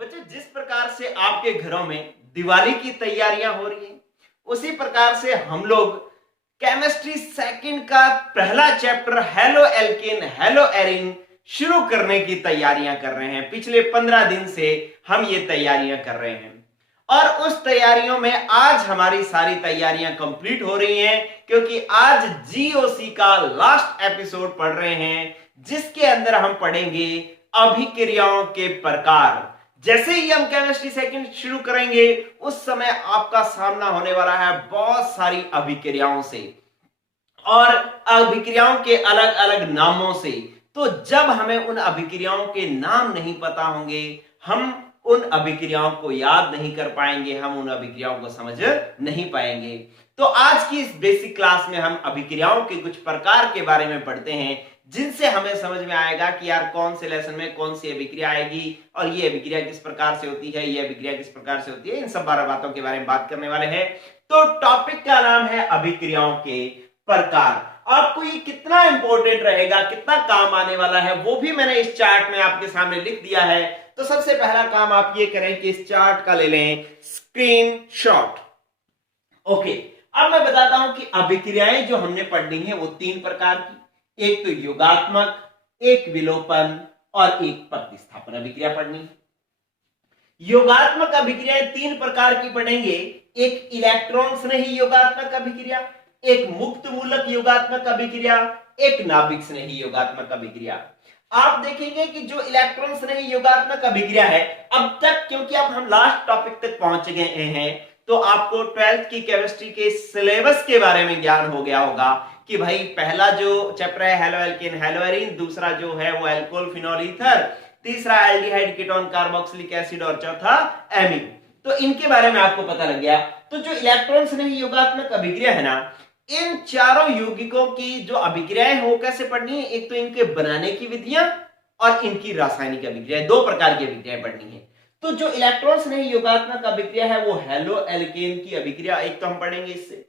बच्चों, जिस प्रकार से आपके घरों में दिवाली की तैयारियां हो रही हैं, उसी प्रकार से हम लोग केमिस्ट्री सेकंड का पहला chapter halo alkane hello arene शुरू करने की तैयारियां कर रहे हैं। पिछले 15 दिन से हम ये तैयारियां कर रहे हैं और उस तैयारियों में आज हमारी सारी तैयारियां कंप्लीट हो रही हैं, क्योंकि आज जीओसी का लास्ट एपिसोड पढ़ रहे हैं, जिसके अंदर हम पढ़ेंगे अभिक्रियाओं के प्रकार। जैसे ही हम केमिस्ट्री सेकंड शुरू करेंगे उस समय आपका सामना होने वाला है बहुत सारी अभिक्रियाओं से और अभिक्रियाओं के अलग अलग नामों से। तो जब हमें उन अभिक्रियाओं के नाम नहीं पता होंगे, हम उन अभिक्रियाओं को याद नहीं कर पाएंगे, हम उन अभिक्रियाओं को समझ नहीं पाएंगे। तो आज की इस बेसिक क्लास में हम अभिक्रियाओं के कुछ प्रकार के बारे में पढ़ते हैं, जिनसे हमें समझ में आएगा कि यार कौन से लेसन में कौन सी अभिक्रिया आएगी और ये अभिक्रिया किस प्रकार से होती है, ये अभिक्रिया किस प्रकार से होती है। इन सब 12 बातों के बारे में बात करने वाले हैं। तो टॉपिक का नाम है अभिक्रियाओं के प्रकार। आपको ये कितना इंपॉर्टेंट रहेगा, कितना काम आने वाला है, वो भी मैंने इस चार्ट में आपके सामने लिख दिया है। तो सबसे पहला काम आप ये करें कि इस चार्ट का ले लें स्क्रीनशॉट। ओके, अब मैं बताता हूं कि अभिक्रियाएं जो हमने पढ़नी है वो 3 प्रकार की, एक तो योगात्मक, एक विलोपन और एक प्रतिस्थापन अभिक्रिया पढ़नी है। योगात्मक अभिक्रियाएं 3 प्रकार की पढ़ेंगे, एक इलेक्ट्रॉन स्नेही योगात्मक अभिक्रिया, एक मुक्त मूलक योगात्मक अभिक्रिया, एक नाभिक स्नेही योगात्मक अभिक्रिया। आप देखेंगे कि जो इलेक्ट्रॉन स्नेही योगात्मक अभिक्रिया है, अब तक क्योंकि अब हम लास्ट टॉपिक तक पहुंच गए हैं, तो आपको 12th की केमिस्ट्री के सिलेबस के बारे में ज्ञान हो गया होगा कि भाई पहला जो चैप्टर है हेलो एल्केन हेलो एरिन, दूसरा जो है वो अल्कोहल फिनोल ईथर, तीसरा एल्डिहाइड कीटोन कार्बोक्सिलिक एसिड और चौथा एमीन। तो इनके बारे में आपको पता लग गया। तो जो इलेक्ट्रॉन स्नेही योगात्मक अभिक्रिया है ना, इन चारों यौगिकों की जो अभिक्रियाएं हो कैसे पढ़नी है, एक तो इनके बनाने की विधियां और इनकी रासायनिक अभिक्रियाएं, 2 प्रकार की अभिक्रियाएं पढ़नी है। तो जो इलेक्ट्रॉन स्नेही योगात्मक अभिक्रिया है वो हेलो एल्केन की अभिक्रिया एक तो हम पढ़ेंगे, इससे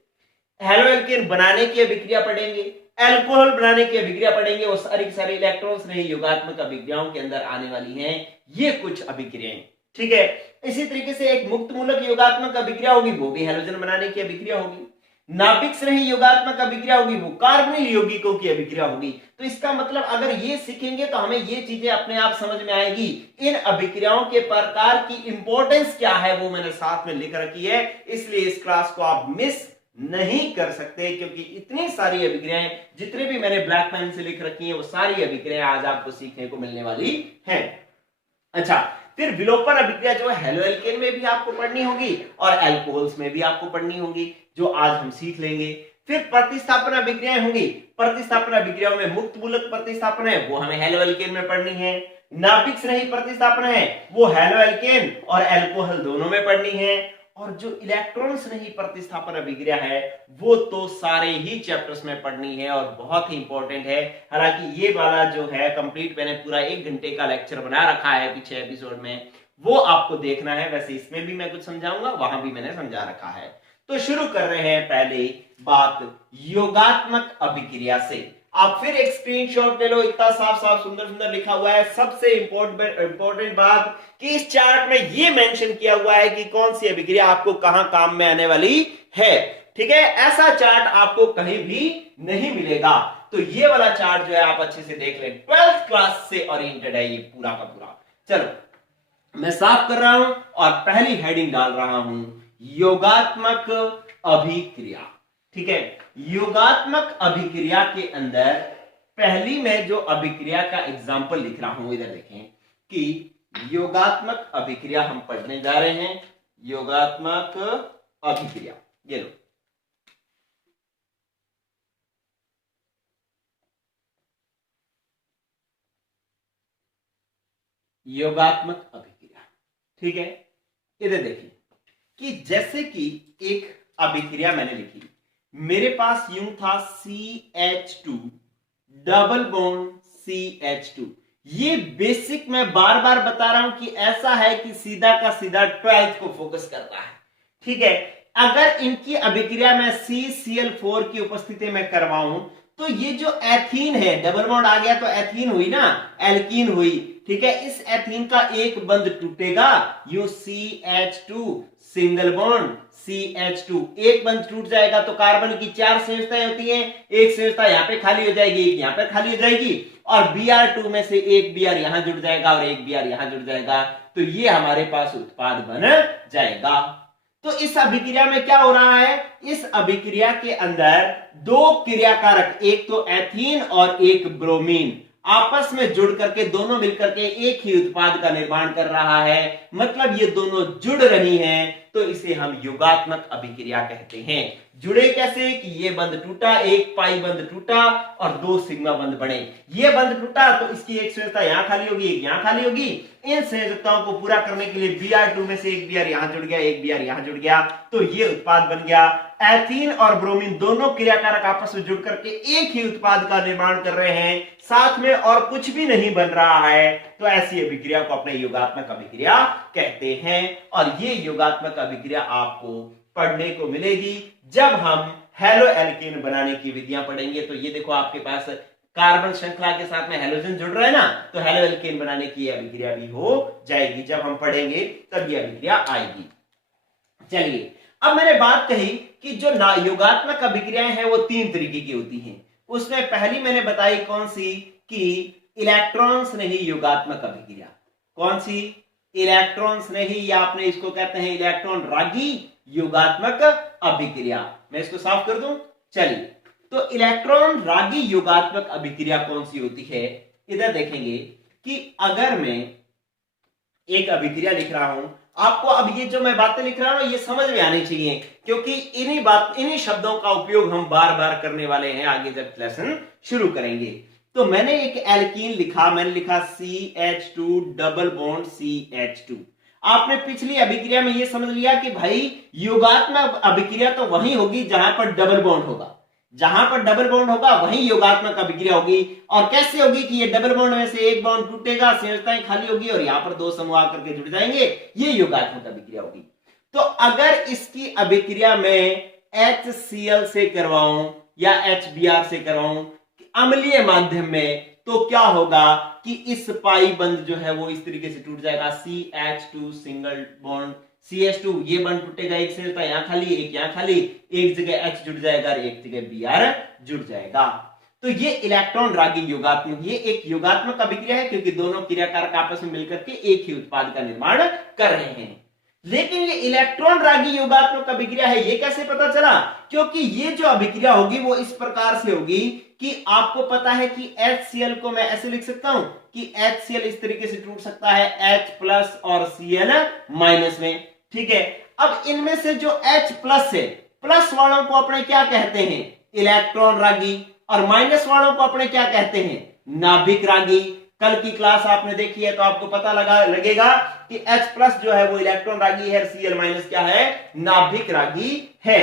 हेलो एल्केन बनाने की अभिक्रिया पढ़ेंगे, अल्कोहल बनाने की अभिक्रिया पढ़ेंगे, वो सारी की सारी इलेक्ट्रॉन स्नेही योगात्मक अभिक्रियाओं के अंदर आने वाली हैं ये कुछ अभिक्रियाएं। ठीक है, इसी तरीके से एक मुक्त मूलक योगात्मक अभिक्रिया होगी, वो भी हेलोजन बनाने की अभिक्रिया होगी। नाभिक स्नेही योगात्मक अभिक्रिया होगी, वो कार्बोनिल यौगिकों की अभिक्रिया होगी। तो इसका मतलब अगर ये सीखेंगे तो हमें ये चीजें अपने आप समझ में आएगी। इन अभिक्रियाओं के प्रकार की इंपॉर्टेंस क्या है वो मैंने साथ में लिख रखी है, इसलिए इस क्लास को आप मिस नहीं कर सकते, क्योंकि इतनी सारी अभिक्रियाएं जितने भी मैंने ब्लैक पेन से लिख रखी है वो सारी अभिक्रियाएं आज आपको सीखने को मिलने वाली हैं। अच्छा, फिर विलोपन अभिक्रिया जो है हेलो एल्केन में भी आपको पढ़नी होगी और अल्कोहल्स में भी आपको पढ़नी होगी, जो आज हम सीख लेंगे। फिर प्रतिस्थापन अभिक्रियाएं होंगी, प्रतिस्थापन अभिक्रियाओं में मुक्त मूलक प्रतिस्थापन है वो हमें हेलो एल्केन में पढ़नी है, नाभिक स्नेही प्रतिस्थापन है वो हेलो एल्केन और अल्कोहल दोनों में पढ़नी है, और जो इलेक्ट्रॉन स्नेही प्रतिस्थापन अभिक्रिया है वो तो सारे ही चैप्टर्स में पढ़नी है और बहुत ही इंपॉर्टेंट है। हालांकि ये वाला जो है कंप्लीट मैंने पूरा 1 घंटे का लेक्चर बना रखा है पीछे एपिसोड में, वो आपको देखना है। वैसे इसमें भी मैं कुछ समझाऊंगा, वहां भी मैंने समझा रखा है। तो शुरू कर रहे हैं पहले बात योगात्मक अभिक्रिया से। आप फिर एक स्क्रीनशॉट ले लो, इतना साफ साफ सुंदर सुंदर लिखा हुआ है। सबसे इंपॉर्टेंट बात कि इस चार्ट में ये मेंशन किया हुआ है कि कौन सी अभिक्रिया आपको कहां काम में आने वाली है। ठीक है, ऐसा चार्ट आपको कहीं भी नहीं मिलेगा। तो ये वाला चार्ट जो है आप अच्छे से देख लें, 12th क्लास से ओरिएंटेड है ये पूरा का पूरा। चलो मैं साफ कर रहा हूं और पहली हेडिंग डाल रहा हूं योगात्मक अभिक्रिया। ठीक है, योगात्मक अभिक्रिया के अंदर पहली मैं जो अभिक्रिया का एग्जाम्पल लिख रहा हूं, इधर देखें कि योगात्मक अभिक्रिया हम पढ़ने जा रहे हैं। योगात्मक अभिक्रिया, ये लो, योगात्मक अभिक्रिया। ठीक है, इधर देखिए कि जैसे कि एक अभिक्रिया मैंने लिखी, मेरे पास यूं था CH2 डबल बॉन्ड CH2। ये बेसिक मैं बार बार बता रहा हूं कि ऐसा है कि सीधा का सीधा 12th को फोकस करता है। ठीक है, अगर इनकी अभिक्रिया में CCl4 की उपस्थिति में करवाऊं तो ये जो एथीन है, डबल बॉन्ड आ गया तो एथीन हुई ना, एल्कीन हुई, ठीक है, इस एथीन का एक बंध टूटेगा, you CH2 single bond CH2, एक बंध टूट जाएगा तो कार्बन की 4 संयोजताएं होती हैं, एक संयोजता यहां पे खाली हो जाएगी, एक यहां पे खाली हो जाएगी, और Br2 में से एक Br यहां जुड़ जाएगा और एक Br यहां जुड़ जाएगा, तो ये हमारे पास उत्पाद बन जाएगा। तो इस अभिक्रिया में क्या हो रहा है, इस अभिक्रिया के अंदर दो क्रियाकारक, एक तो एथीन और एक ब्रोमीन, आपस में जुड़ करके दोनों मिलकर के एक ही उत्पाद का निर्माण कर रहा है, मतलब ये दोनों जुड़ रही हैं, तो इसे हम योगात्मक अभिक्रिया कहते हैं। जुड़े कैसे कि ये बंध टूटा, एक पाई बंध टूटा और दो सिग्मा बंध बने। ये बंध टूटा तो इसकी एक संयोजकता यहां खाली होगी, एक यहां खाली होगी, इन संयोजकताओं को पूरा करने के लिए Br2 में से एक Br यहां जुड़ गया, एक Br यहां जुड़ गया, तो ये उत्पाद बन गया। एथीन और ब्रोमीन दोनों क्रियाकारक आपस में जुड़ करके एक ही उत्पाद का निर्माण कर रहे हैं, साथ में और कुछ भी नहीं बन रहा है, तो ऐसी अभिक्रिया को अपने योगात्मक अभिक्रिया कहते हैं। और ये योगात्मक अभिक्रिया आपको पढ़ने को मिलेगी जब हम हेलो एल्केन बनाने की विधियां पढ़ेंगे। तो ये देखो आपके पास कार्बन श्रृंखला के साथ में हेलोजन जुड़ रहा है ना, तो हेलो एल्केन बनाने की अभिक्रिया भी हो जाएगी, जब हम पढ़ेंगे तब ये अभिक्रिया आएगी। चलिए, अब मैंने बात कही कि जो योगात्मक अभिक्रियाएं हैं वो 3 तरीके की होती हैं। उसमें पहली मैंने बताई कौन सी, कि इलेक्ट्रॉन्स नहीं योगात्मक अभिक्रिया। कौन सी, इलेक्ट्रॉन्स नहीं, या आपने इसको कहते हैं इलेक्ट्रॉन रागी योगात्मक अभिक्रिया। मैं इसको साफ कर दूं। चलिए, तो इलेक्ट्रॉन रागी योगात्मक अभिक्रिया कौन सी होती है, इधर देखेंगे कि अगर मैं एक अभिक्रिया लिख रहा हूं, आपको अब ये जो मैं बातें लिख रहा हूं ये समझ में आनी चाहिए, क्योंकि इन्हीं शब्दों का उपयोग हम बार बार करने वाले हैं आगे जब लेसन शुरू करेंगे। तो मैंने एक एल्कीन लिखा, मैंने लिखा CH2 डबल बॉन्ड CH2। आपने पिछली अभिक्रिया में ये समझ लिया कि भाई योगात्मक अभिक्रिया तो वही होगी जहां पर डबल बॉन्ड होगा, जहां पर डबल बॉन्ड होगा वहीं योगात्मक अभिक्रिया होगी। और कैसे होगी कि ये डबल बॉन्ड में से एक बॉन्ड टूटेगा, संयोजकताएं खाली होगी और यहां पर दो समूह आकर के जुड़ जाएंगे, ये योगात्मक अभिक्रिया होगी। तो अगर इसकी अभिक्रिया में HCl से करवाऊं या HBr से करवाऊं अम्लीय माध्यम में, तो क्या होगा कि इस पाई बंध जो है वो इस तरीके से टूट जाएगा, CH2 सिंगल बॉन्ड CH2, ये बंध टूटेगा, एक से यहां खाली, एक यहां खाली, एक जगह H जुड़ जाएगा और एक जगह Br जुड़ जाएगा। तो ये इलेक्ट्रॉन रागी योगात्मक, ये एक योगात्मक अभिक्रिया है, क्योंकि दोनों क्रियाकारक आपस में मिलकर के एक ही उत्पाद का निर्माण कर रहे हैं। लेकिन ये इलेक्ट्रॉन रागी योगात्मक अभिक्रिया है, ये कैसे पता चला, क्योंकि ये जो अभिक्रिया होगी वो इस प्रकार से होगी कि आपको पता है कि HCl को मैं ऐसे लिख सकता हूं कि HCl इस तरीके से टूट सकता है H प्लस और Cl माइनस में, ठीक है। अब इनमें से जो H प्लस है, प्लस वालों को अपने क्या कहते हैं, इलेक्ट्रॉन रागी, और माइनस वालों को अपने क्या कहते हैं, नाभिक रागी। कल की क्लास आपने देखी है तो आपको पता लगेगा कि H प्लस जो है वो इलेक्ट्रॉन रागी है, Cl माइनस क्या है, नाभिक रागी है।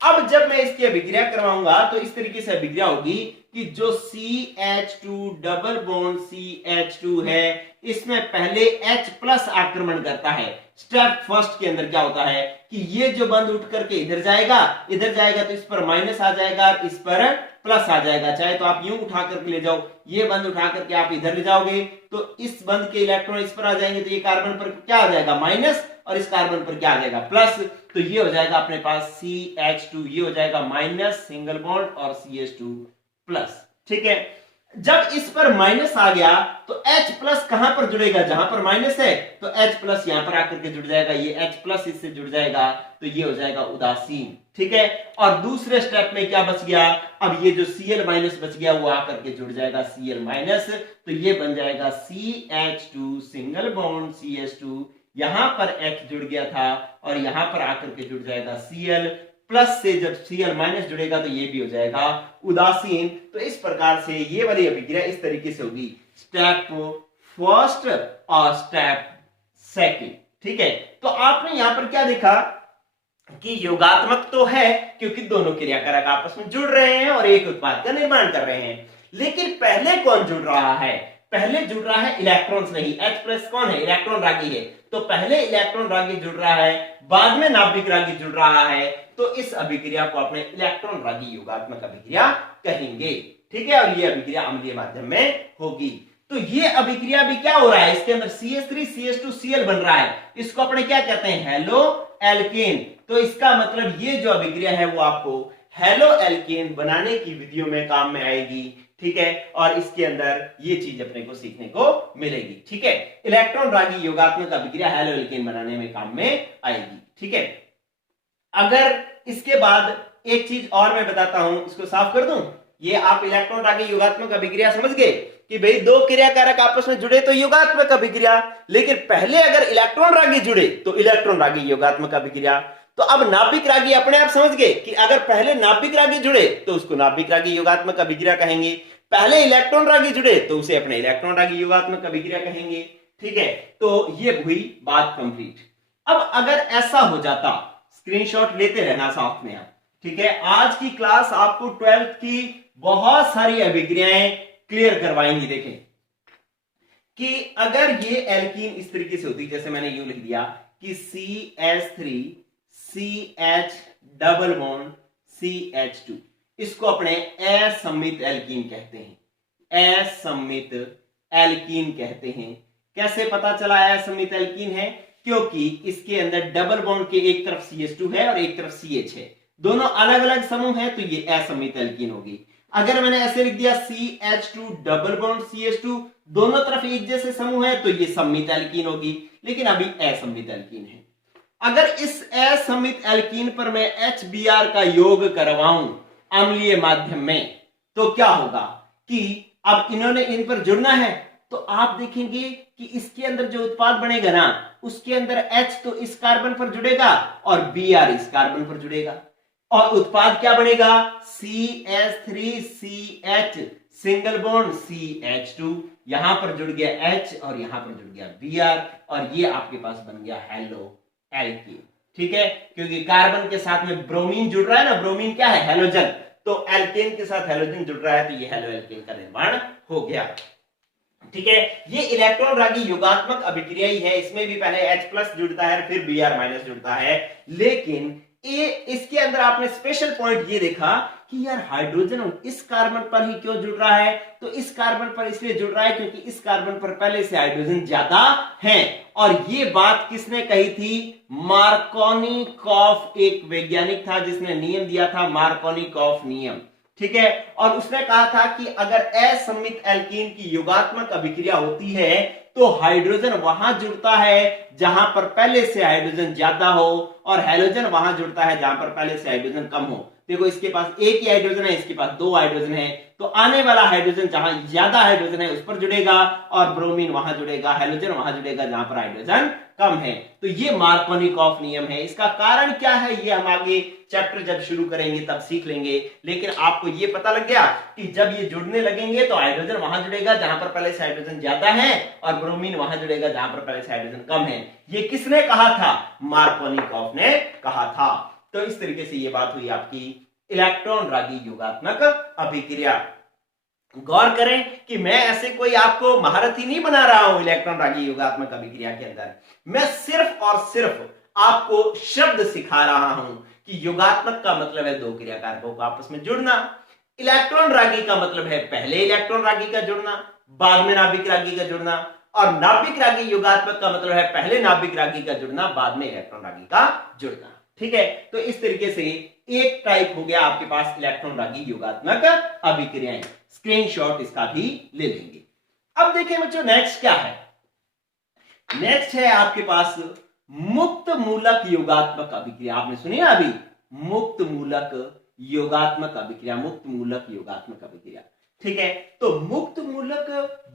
अब जब मैं इसकी अभिक्रिया करवाऊंगा तो इस तरीके से अभिक्रिया होगी कि जो CH2 डबल बॉन्ड CH2 है, इसमें पहले H प्लस आक्रमण करता है। स्टेप फर्स्ट के अंदर क्या होता है कि ये जो बंध उठ करके इधर जाएगा तो इस पर माइनस आ जाएगा, इस पर प्लस आ जाएगा। चाहे तो आप यूं उठा करके ले जाओ, ये बंध उठा करके आप इधर ले जाओगे तो इस बंध के इलेक्ट्रॉन इस पर आ जाएंगे, तो ये कार्बन पर क्या आ जाएगा, माइनस, और इस कार्बन पर क्या आ जाएगा, प्लस। तो ये हो जाएगा अपने पास CH2, ये हो जाएगा माइनस सिंगल बॉन्ड और CH2 प्लस, ठीक है। जब इस पर माइनस आ गया तो H प्लस कहां पर जुड़ेगा, जहां पर माइनस है, तो H प्लस यहां पर आकर के जुड़ जाएगा, ये H प्लस इससे जुड़ जाएगा, तो ये हो जाएगा उदासीन, ठीक है। और दूसरे स्टेप में क्या बच गया, अब ये जो Cl माइनस बच गया वो आकर के जुड़ जाएगा Cl माइनस, तो ये बन जाएगा CH2 सिंगल बॉन्ड CH2, यहां पर H जुड़ गया था और यहां पर आकर के जुड़ जाएगा Cl प्लस से, जब Cl माइनस जुड़ेगा तो ये भी हो जाएगा उदासीन। तो इस प्रकार से ये वाली अभिक्रिया इस तरीके से होगी, स्टेप फर्स्ट और स्टेप सेकंड, ठीक है। तो आपने यहां पर क्या देखा कि योगात्मक तो है क्योंकि दोनों क्रियाकारक आपस में जुड़ रहे हैं और एक उत्पाद का निर्माण कर रहे हैं, लेकिन पहले कौन जुड़ रहा है, पहले जुड़ रहा है इलेक्ट्रॉन्स नहीं, H प्लस कौन है, इलेक्ट्रॉन रागी है, तो पहले इलेक्ट्रॉन रागी जुड़ रहा है, बाद में नाभिक रागी जुड़ रहा है, तो इस अभिक्रिया को अपने इलेक्ट्रॉन रागी योगात्मक अभिक्रिया कहेंगे, ठीक है। और ये अभिक्रिया अम्लीय माध्यम में होगी। तो ये अभिक्रिया भी क्या हो रहा है, इसके अंदर CH3 CH2Cl बन रहा है, इसको अपने क्या कहते हैं, हेलो एल्केन। तो इसका मतलब ये जो अभिक्रिया है वो आपको हेलो एल्केन बनाने की विधियों में काम में आएगी, ठीक है। और इसके अंदर ये चीज अपने को सीखने को मिलेगी, ठीक है। इलेक्ट्रॉन रागी योगात्मक अभिक्रिया हेलो एल्केन बनाने में काम में आएगी, ठीक है। अगर इसके बाद एक चीज और मैं बताता हूं, इसको साफ कर दूं। ये आप इलेक्ट्रॉन रागी योगात्मक अभिक्रिया समझ गए कि भाई दो क्रियाकारक आपस में जुड़े तो योगात्मक अभिक्रिया, लेकिन पहले अगर इलेक्ट्रॉन रागी जुड़े तो इलेक्ट्रॉन रागी योगात्मक अभिक्रिया। तो अब नाभिक रागी अपने आप समझ गए कि अगर पहले नाभिक रागी जुड़े तो उसको नाभिक रागी योगात्मक अभिक्रिया कहेंगे, पहले इलेक्ट्रॉन रागी जुड़े तो उसे अपने इलेक्ट्रॉन रागी योगात्मक अभिक्रिया कहेंगे, ठीक है। तो ये हुई बात कंप्लीट। अब अगर ऐसा हो जाता, स्क्रीनशॉट लेते रहना साथ में आप, ठीक है। आज की क्लास आपको 12th की बहुत सारी अभिक्रियाएं क्लियर करवाएंगी। देखें कि अगर ये एल्कीन इस तरीके से होती, जैसे मैंने यूं लिख दिया कि CH3 CH double bond CH2, इसको अपने असम्मित एल्कीन कहते हैं, असम्मित एल्कीन कहते हैं। कैसे पता चला असम्मित एल्कीन है, क्योंकि इसके अंदर डबल बॉन्ड के एक तरफ CH2 है और एक तरफ CH है, दोनों अलग अलग समूह है, तो ये असम्मित एल्कीन होगी। अगर मैंने ऐसे लिख दिया CH2 डबल बॉन्ड CH2, दोनों तरफ एक जैसे समूह है, तो ये सम्मित एल्कीन होगी, लेकिन अभी असम्मित एल्कीन है। अगर इस असम्मित एल्कीन पर मैं HBr का योग करवाऊं अम्लीय माध्यम में, तो क्या होगा कि अब इन्होंने इन पर जुड़ना है, तो आप देखेंगे कि इसके अंदर जो उत्पाद बनेगा ना, उसके अंदर H तो इस कार्बन पर जुड़ेगा और Br इस कार्बन पर जुड़ेगा, और उत्पाद क्या बनेगा, CH3CH सिंगल बॉन्ड CH2, यहां पर जुड़ गया H और यहां पर जुड़ गया Br, और ये आपके पास बन गया हेलो एल्कीन, ठीक है। क्योंकि कार्बन के साथ में ब्रोमीन जुड़ रहा है ना, ब्रोमीन क्या है, हेलोजन, तो एल्केन के साथ हेलोजन जुड़ रहा है, तो ये हेलो एल्केन का निर्माण हो गया, ठीक है। ये इलेक्ट्रॉन रागी योगात्मक अभिक्रिया ही है, इसमें भी पहले H+ जुड़ता है फिर Br- जुड़ता है, लेकिन इसके अंदर आपने स्पेशल पॉइंट ये देखा कि यार हाइड्रोजन इस कार्बन पर ही क्यों जुड़ रहा है, तो इस कार्बन पर इसलिए जुड़ रहा है क्योंकि इस कार्बन पर पहले से हाइड्रोजन ज्यादा है। और ये बात किसने कही थी, मार्कोनिकॉफ, एक वैज्ञानिक था जिसने नियम दिया था, मार्कोनिकॉफ नियम, ठीक है। और उसने कहा था कि अगर असम्मित एल्कीन की योगात्मक अभिक्रिया होती है तो हाइड्रोजन वहां जुड़ता है जहां पर पहले से हाइड्रोजन ज्यादा हो, और हेलोजन वहां जुड़ता है जहां पर पहले से हाइड्रोजन कम हो। देखो इसके पास एक ही हाइड्रोजन है, इसके पास दो हाइड्रोजन है, तो आने वाला हाइड्रोजन जहां ज्यादा हाइड्रोजन है उस पर जुड़ेगा, और ब्रोमीन वहां जुड़ेगा, हेलोजन वहां जुड़ेगा जहां पर हाइड्रोजन कम है। तो ये मार्कोनिकॉफ नियम है। इसका कारण क्या है ये हम आगे चैप्टर जब शुरू करेंगे तब सीख लेंगे, लेकिन आपको ये पता लग गया कि जब ये जुड़ने लगेंगे तो हाइड्रोजन वहां जुड़ेगा जहां पर पहले से हाइड्रोजन ज्यादा है, और ब्रोमीन वहां जुड़ेगा जहां पर पहले से हाइड्रोजन कम है। ये किसने कहा था, मार्कोनिकॉफ ने कहा था। तो इस तरीके से ये बात हुई आपकी इलेक्ट्रॉन रागी योगात्मक अभिक्रिया। गौर करें कि मैं ऐसे कोई आपको महारथी नहीं बना रहा हूं इलेक्ट्रॉन रागी योगात्मक अभिक्रिया के अंदर, मैं सिर्फ और सिर्फ आपको शब्द सिखा रहा हूं कि योगात्मक का मतलब है दो क्रियाकारकों को आपस में जुड़ना, इलेक्ट्रॉन रागी का मतलब है पहले इलेक्ट्रॉन रागी का जुड़ना बाद में नाभिक रागी का जुड़ना, और नाभिक रागी योगात्मक का मतलब है पहले नाभिक रागी का जुड़ना बाद में इलेक्ट्रॉन रागी का जुड़ना, ठीक है। तो इस तरीके से एक टाइप हो गया आपके पास इलेक्ट्रॉन रागी योगात्मक अभिक्रियाएं। स्क्रीनशॉट इसका भी ले लेंगे। अब देखिए बच्चों नेक्स्ट क्या है, नेक्स्ट है आपके पास मुक्त मूलक योगात्मक अभिक्रिया। आपने सुनी ना अभी, मुक्त मूलक योगात्मक अभिक्रिया, मुक्त मूलक योगात्मक अभिक्रिया, ठीक है। तो मुक्त मूलक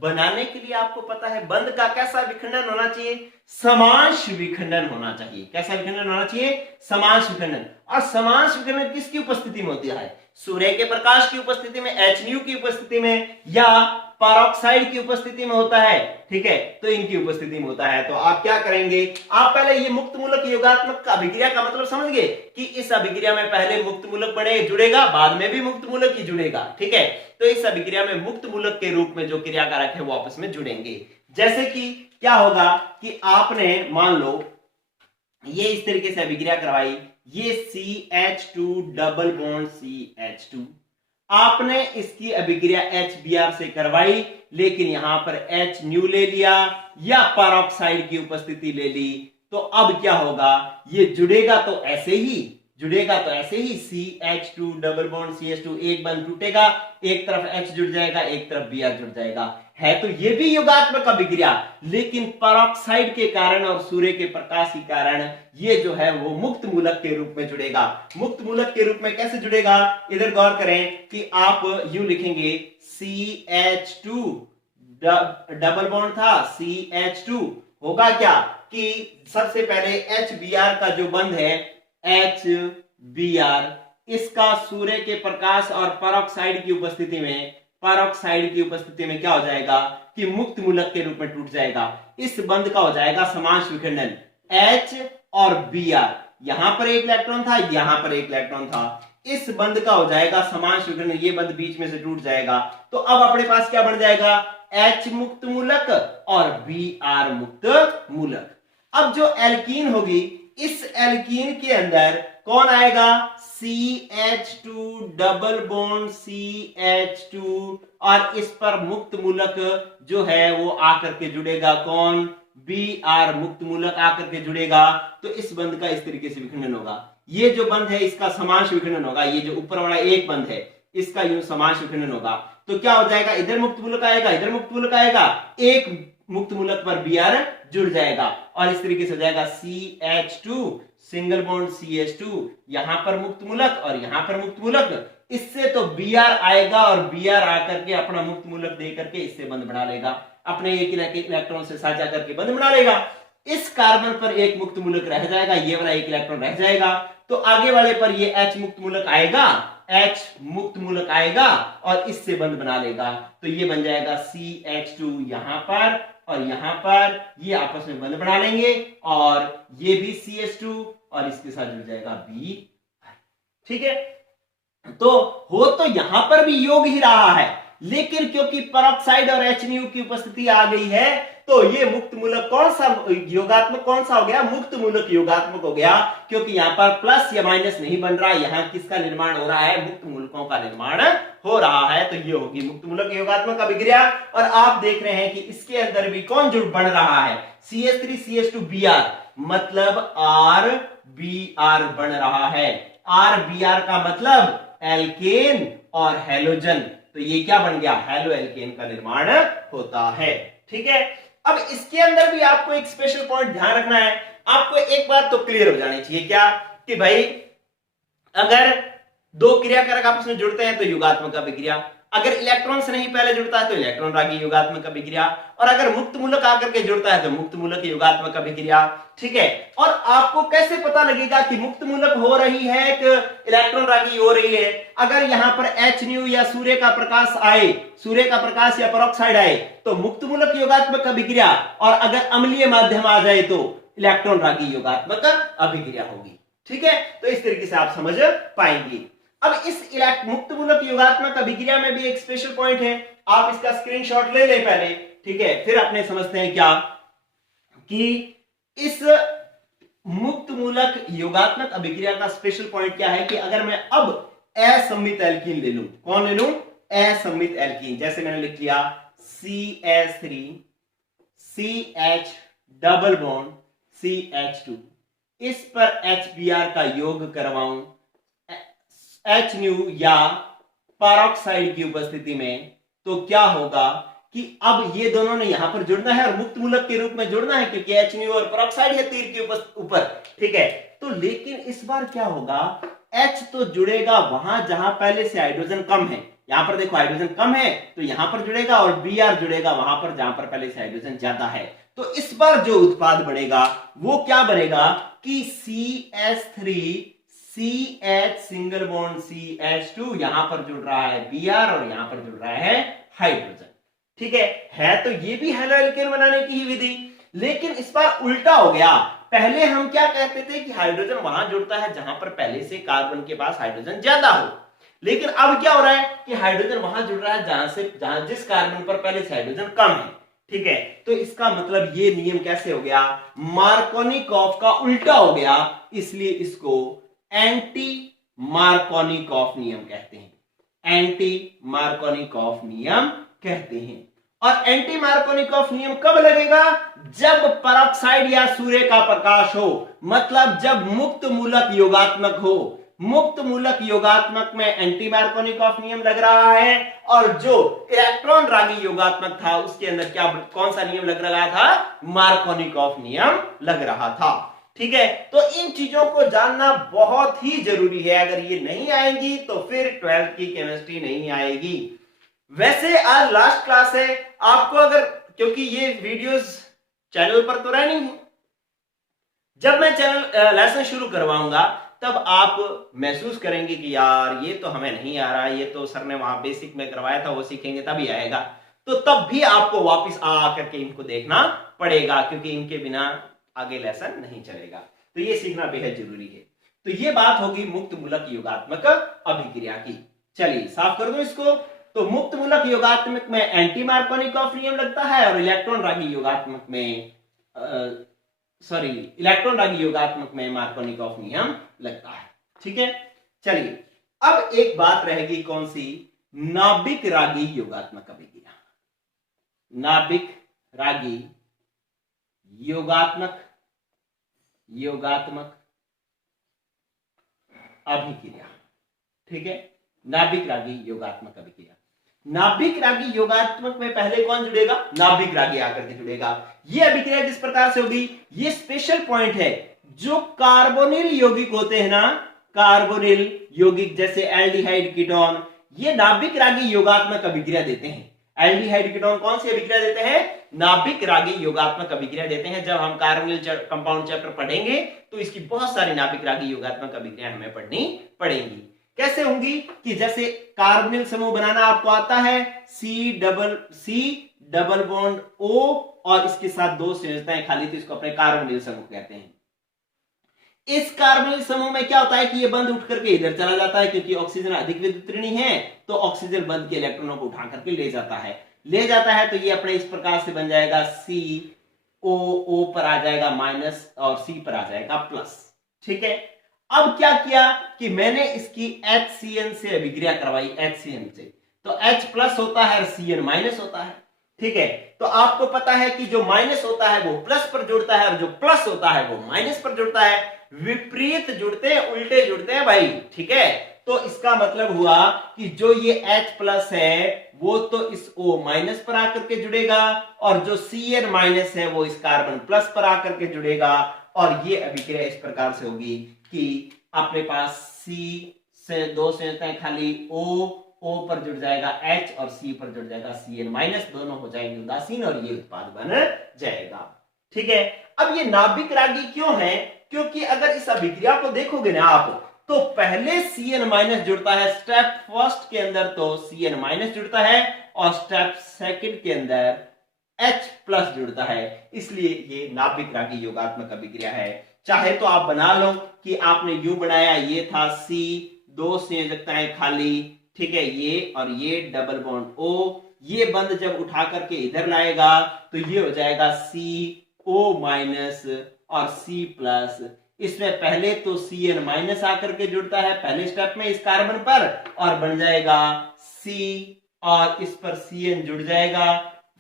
बनाने के लिए आपको पता है बंध का कैसा विखंडन होना चाहिए, समांश विखंडन होना चाहिए। कैसा विखंडन होना चाहिए, समांश विखंडन। और समांश विखंडन किसकी उपस्थिति में होती है, सूर्य के प्रकाश की उपस्थिति में, HNu की उपस्थिति में, या पेरोक्साइड की उपस्थिति में होता है, ठीक है। तो इनकी उपस्थिति में होता है। तो आप क्या करेंगे, आप पहले ये मुक्त मूलक योगात्मक का अभिक्रिया का मतलब समझ गए कि इस अभिक्रिया में पहले मुक्त मूलक जुड़ेगा बाद में भी मुक्त मूलक ही जुड़ेगा, ठीक है। तो इस अभिक्रिया में मुक्त मूलक के रूप में जो क्रियाकारक है वो आपस में जुड़ेंगे। जैसे कि क्या होगा कि आपने मान लो ये इस तरीके से अभिक्रिया करवाई, ये CH2 डबल बॉन्ड CH2, आपने इसकी अभिक्रिया HBr से करवाई, लेकिन यहां पर H न्यू ले लिया या परऑक्साइड की उपस्थिति ले ली, तो अब क्या होगा, ये जुड़ेगा तो ऐसे ही CH2 डबल बॉन्ड CH2 एक बंद टूटेगा, एक तरफ H जुड़ जाएगा, एक तरफ Br जुड़ जाएगा। है तो ये भी योगात्मक अभिक्रिया, लेकिन परऑक्साइड के कारण और सूर्य के प्रकाश के कारण ये जो है वो मुक्त मूलक के रूप में जुड़ेगा। मुक्त मूलक के रूप में कैसे जुड़ेगा, इधर गौर करें कि आप यूं लिखेंगे CH2 डबल बॉन्ड था CH2, होगा क्या कि सबसे पहले HBr का जो बंध है HBr, इसका सूर्य के प्रकाश और परऑक्साइड की उपस्थिति में क्या हो जाएगा कि मुक्त मूलक के रूप में टूट जाएगा। इस बंध का हो जाएगा समांश विखंडन, H और Br, यहां पर एक इलेक्ट्रॉन था, यहां पर एक इलेक्ट्रॉन था, इस बंध का हो जाएगा समांश विखंडन, ये बंध बीच में से टूट जाएगा। तो अब अपने पास क्या बन जाएगा, H मुक्त मूलक और Br मुक्त मूलक। अब जो एल्कीन होगी, इस एल्कीन के अंदर कौन आएगा, CH2 डबल बॉन्ड CH2, और इस पर मुक्त मूलक जो है वो आकर के जुड़ेगा, कौन, Br मुक्त मूलक आकर के जुड़ेगा। तो इस बंध का इस तरीके से विखंडन होगा, ये जो बंध है इसका समांश विखंडन होगा, ये जो ऊपर वाला एक बंध है इसका यूं समांश विखंडन होगा। तो क्या हो जाएगा, इधर मुक्त मूलक आएगा, इधर मुक्त मूलक आएगा, एक मुक्त मूलक पर Br जुड़ जाएगा, और इस तरीके से हो जाएगा CH2 सिंगल बॉन्ड CH2, यहां पर मुक्त मूलक और यहां पर मुक्त मूलक। इससे तो Br आएगा और Br आकर के अपना मुक्त मूलक दे करके इससे बंध बना लेगा, अपने एक इलेक्ट्रॉन से साझा करके बंध बना लेगा। इस कार्बन पर एक मुक्त मूलक रह जाएगा, ये वाला एक इलेक्ट्रॉन रह जाएगा, तो आगे वाले पर ये H मुक्त मूलक आएगा, H मुक्त मूलक आएगा और इससे बंध बना लेगा। तो ये बन जाएगा CH2 यहां पर और यहां पर, ये आपस में बंध बना लेंगे, और ये भी CH2 और इसके साथ जुड़ जाएगा B। ठीक है, तो हो तो यहां पर भी योग ही रहा है, लेकिन क्योंकि परऑक्साइड और H न्यू की उपस्थिति आ गई है, तो ये मुक्त मूलक कौन सा योगात्मक कौन सा हो गया, मुक्त मूलक योगात्मक हो गया, क्योंकि यहां पर प्लस या माइनस नहीं बन रहा, यहां किसका निर्माण हो रहा है, मुक्त मूलकों का निर्माण हो रहा है। तो ये होगी मुक्त मूलक योगात्मक अभिक्रिया। और आप देख रहे हैं कि इसके अंदर भी कौन जुड़ बन रहा है, CH3 CH2 Br, मतलब RBr बन रहा है। RBr का मतलब एल्केन और हैलोजन, तो ये क्या बन गया, हैलो एल्केन का निर्माण होता है। ठीक है, अब इसके अंदर भी आपको एक स्पेशल पॉइंट ध्यान रखना है, आपको एक बात तो क्लियर हो जानी चाहिए, क्या कि भाई अगर दो क्रियाकारक आपस में जुड़ते हैं तो योगात्मक अभिक्रिया, अगर इलेक्ट्रॉन से नहीं पहले जुड़ता है तो इलेक्ट्रॉन रागी योगात्मक अभिक्रिया, और अगर मुक्त मूलक आकर के जुड़ता है तो मुक्त मूलक योगात्मक अभिक्रिया। ठीक है, और आपको कैसे पता लगेगा कि मुक्त मूलक हो रही है कि इलेक्ट्रॉन रागी हो रही है, अगर यहां पर H न्यू या सूर्य का प्रकाश आए, सूर्य का प्रकाश या परऑक्साइड आए तो मुक्त मूलक योगात्मक अभिक्रिया, और अगर अम्लीय माध्यम आ जाए तो इलेक्ट्रॉन रागी योगात्मक अभिक्रिया होगी। ठीक है, तो इस तरीके से आप समझ पाएंगे। अब इस मुक्त मूलक योगात्मक अभिक्रिया में भी एक स्पेशल पॉइंट है, आप इसका स्क्रीनशॉट ले लें पहले। ठीक है, फिर अपने समझते हैं क्या कि इस मुक्त मूलक योगात्मक अभिक्रिया का स्पेशल पॉइंट क्या है कि अगर मैं अब असम्मित एल्कीन ले लूं, कौन ले लूं, असम्मित एल्कीन, जैसे मैंने लिख लिया CH3 CH double bond CH2, इस पर HBr का योग करवाऊं H न्यू या परऑक्साइड की उपस्थिति में, तो क्या होगा कि अब ये दोनों ने यहां पर जुड़ना है और मुक्त मूलक के रूप में जुड़ना है, क्योंकि H न्यू और परऑक्साइड है तीर के ऊपर। ठीक है, तो लेकिन इस बार क्या होगा, H तो जुड़ेगा वहां जहां पहले से हाइड्रोजन कम है, यहां पर देखो हाइड्रोजन कम है तो यहां पर जुड़ेगा, और Br जुड़ेगा वहां पर जहां पर पहले से हाइड्रोजन ज्यादा है। तो इस बार जो उत्पाद बनेगा वो क्या बनेगा कि CH3 CH single bond CH2, यहां पर जुड़ रहा है Br और यहां पर जुड़ रहा है हाइड्रोजन। ठीक है तो ये भी हैलो एल्केन बनाने की ही विधि, लेकिन इस बार उल्टा हो गया। पहले हम क्या कहते थे कि हाइड्रोजन वहां जुड़ता है जहां पर पहले से कार्बन के पास हाइड्रोजन ज्यादा हो, लेकिन अब क्या हो रहा है कि हाइड्रोजन वहां जुड़ रहा है जहां जिस कार्बन पर पहले से हाइड्रोजन कम है। ठीक है, तो इसका मतलब ये नियम कैसे हो गया, मार्कोनिकॉफ का उल्टा हो गया, इसलिए इसको एंटी मार्कोनिकॉफ नियम कहते हैं। एंटी मार्कोनिकॉफ नियम कहते हैं। और एंटी मार्कोनिकॉफ नियम कब लगेगा? जब परऑक्साइड या सूर्य का प्रकाश हो, मतलब जब मुक्त मूलक योगात्मक हो। मुक्त मूलक योगात्मक में एंटी मार्कोनिकॉफ नियम लग रहा है, और जो इलेक्ट्रॉन रागी योगात्मक था उसके अंदर क्या, कौन सा नियम लग रहा था? मार्कोनिकॉफ नियम लग रहा था। ठीक है, तो इन चीजों को जानना बहुत ही जरूरी है। अगर ये नहीं आएंगी तो फिर 12th की केमिस्ट्री नहीं आएगी। वैसे आज लास्ट क्लास है, आपको अगर, क्योंकि ये वीडियोस चैनल पर तो रहनी है, जब मैं चैनल लेसन शुरू करवाऊंगा तब आप महसूस करेंगे कि यार ये तो हमें नहीं आ रहा, ये तो सर ने वहां बेसिक में करवाया था, वो सीखेंगे तभी आएगा। तो तब भी आपको वापस आ करके इनको देखना पड़ेगा, क्योंकि इनके बिना आगे लेसन नहीं चलेगा। तो ये सीखना बेहद जरूरी है। तो ये बात होगी मुक्त मूलक योगात्मक अभिक्रिया की। चलिए साफ कर दो इसको। तो मुक्त मूलक योगात्मक में एंटी मार्कोनिकॉफ नियम लगता है, और इलेक्ट्रॉन रागी योगात्मक में इलेक्ट्रॉन रागी योगात्मक में मार्कोनिकॉफ नियम लगता है। ठीक है, चलिए अब एक बात रहेगी, कौन सी? नाभिक रागी योगात्मक अभिक्रिया। नाभिक रागी योगात्मक अभिक्रिया। ठीक है, नाभिक रागी योगात्मक अभिक्रिया। नाभिक रागी योगात्मक में पहले कौन जुड़ेगा? नाभिक रागी आकर के जुड़ेगा। ये अभिक्रिया जिस प्रकार से होगी, ये स्पेशल पॉइंट है। जो कार्बोनिल यौगिक होते हैं ना, कार्बोनिल यौगिक जैसे एल्डिहाइड कीटोन, ये नाभिक रागी योगात्मक अभिक्रिया देते हैं। एल्डिहाइड कीटोन कौन सी अभिक्रिया देते हैं? नाभिक रागी योगात्मक अभिक्रिया देते हैं। जब हम कार्बोनिल कंपाउंड चैप्टर पढ़ेंगे तो इसकी बहुत सारी नाभिक रागी योगात्मक अभिक्रिया हमें पढ़नी पड़ेंगी। कैसे होंगी? कि जैसे कार्बोनिल समूह बनाना आपको आता है, सी डबल बॉन्ड O, और इसके साथ दो संयोजकताएं खाली, तो इसको अपने कार्बोनिल समूह कहते हैं। इस कार्बोनिल समूह में क्या होता है कि ये बंद उठ करके इधर चला जाता है, क्योंकि ऑक्सीजन अधिक विद्युत ऋणी है, तो ऑक्सीजन बंद के इलेक्ट्रॉनों को उठा करके ले जाता है। तो ये अपने इस प्रकार से बन जाएगा COO पर आ जाएगा माइनस, और C पर आ जाएगा प्लस। ठीक है, अब क्या किया कि मैंने इसकी HCN से अभिक्रिया करवाई, HCN से, तो H प्लस होता है और CN माइनस होता है। ठीक है, तो आपको पता है कि जो माइनस होता है वो प्लस पर जुड़ता है, और जो प्लस होता है वो माइनस पर जुड़ता है। विपरीत जुड़ते हैं, उल्टे जुड़ते हैं भाई। ठीक है, तो इसका मतलब हुआ कि जो ये H प्लस है वो तो इस O माइनस पर आकर के जुड़ेगा, और जो CN माइनस है वो इस कार्बन प्लस पर आकर के जुड़ेगा। और ये अभिक्रिया इस प्रकार से होगी कि अपने पास C से दो संयोजकताएं खाली, O पर जुड़ जाएगा H, और C पर जुड़ जाएगा CN माइनस, दोनों हो जाएंगे उदासीन, और ये उत्पाद बन जाएगा। ठीक है, अब ये नाभिक रागी क्यों है? क्योंकि अगर इस अभिक्रिया को देखोगे ना आप, तो पहले CN माइनस जुड़ता है, स्टेप फर्स्ट के अंदर तो CN माइनस जुड़ता है, और स्टेप सेकंड के अंदर H प्लस जुड़ता है। इसलिए ये नाभिक रागी योगात्मक अभिक्रिया है। चाहे तो आप बना लो कि आपने U बनाया, ये था C, दो संयोजकताएं खाली, ठीक है, ये और ये डबल बॉन्ड O, ये बंद जब उठा करके इधर लाएगा तो ये हो जाएगा CO माइनस और C प्लस। इसमें पहले तो CN माइनस आकर के जुड़ता है पहले स्टेप में इस कार्बन पर, और बन जाएगा C, और इस पर CN जुड़ जाएगा,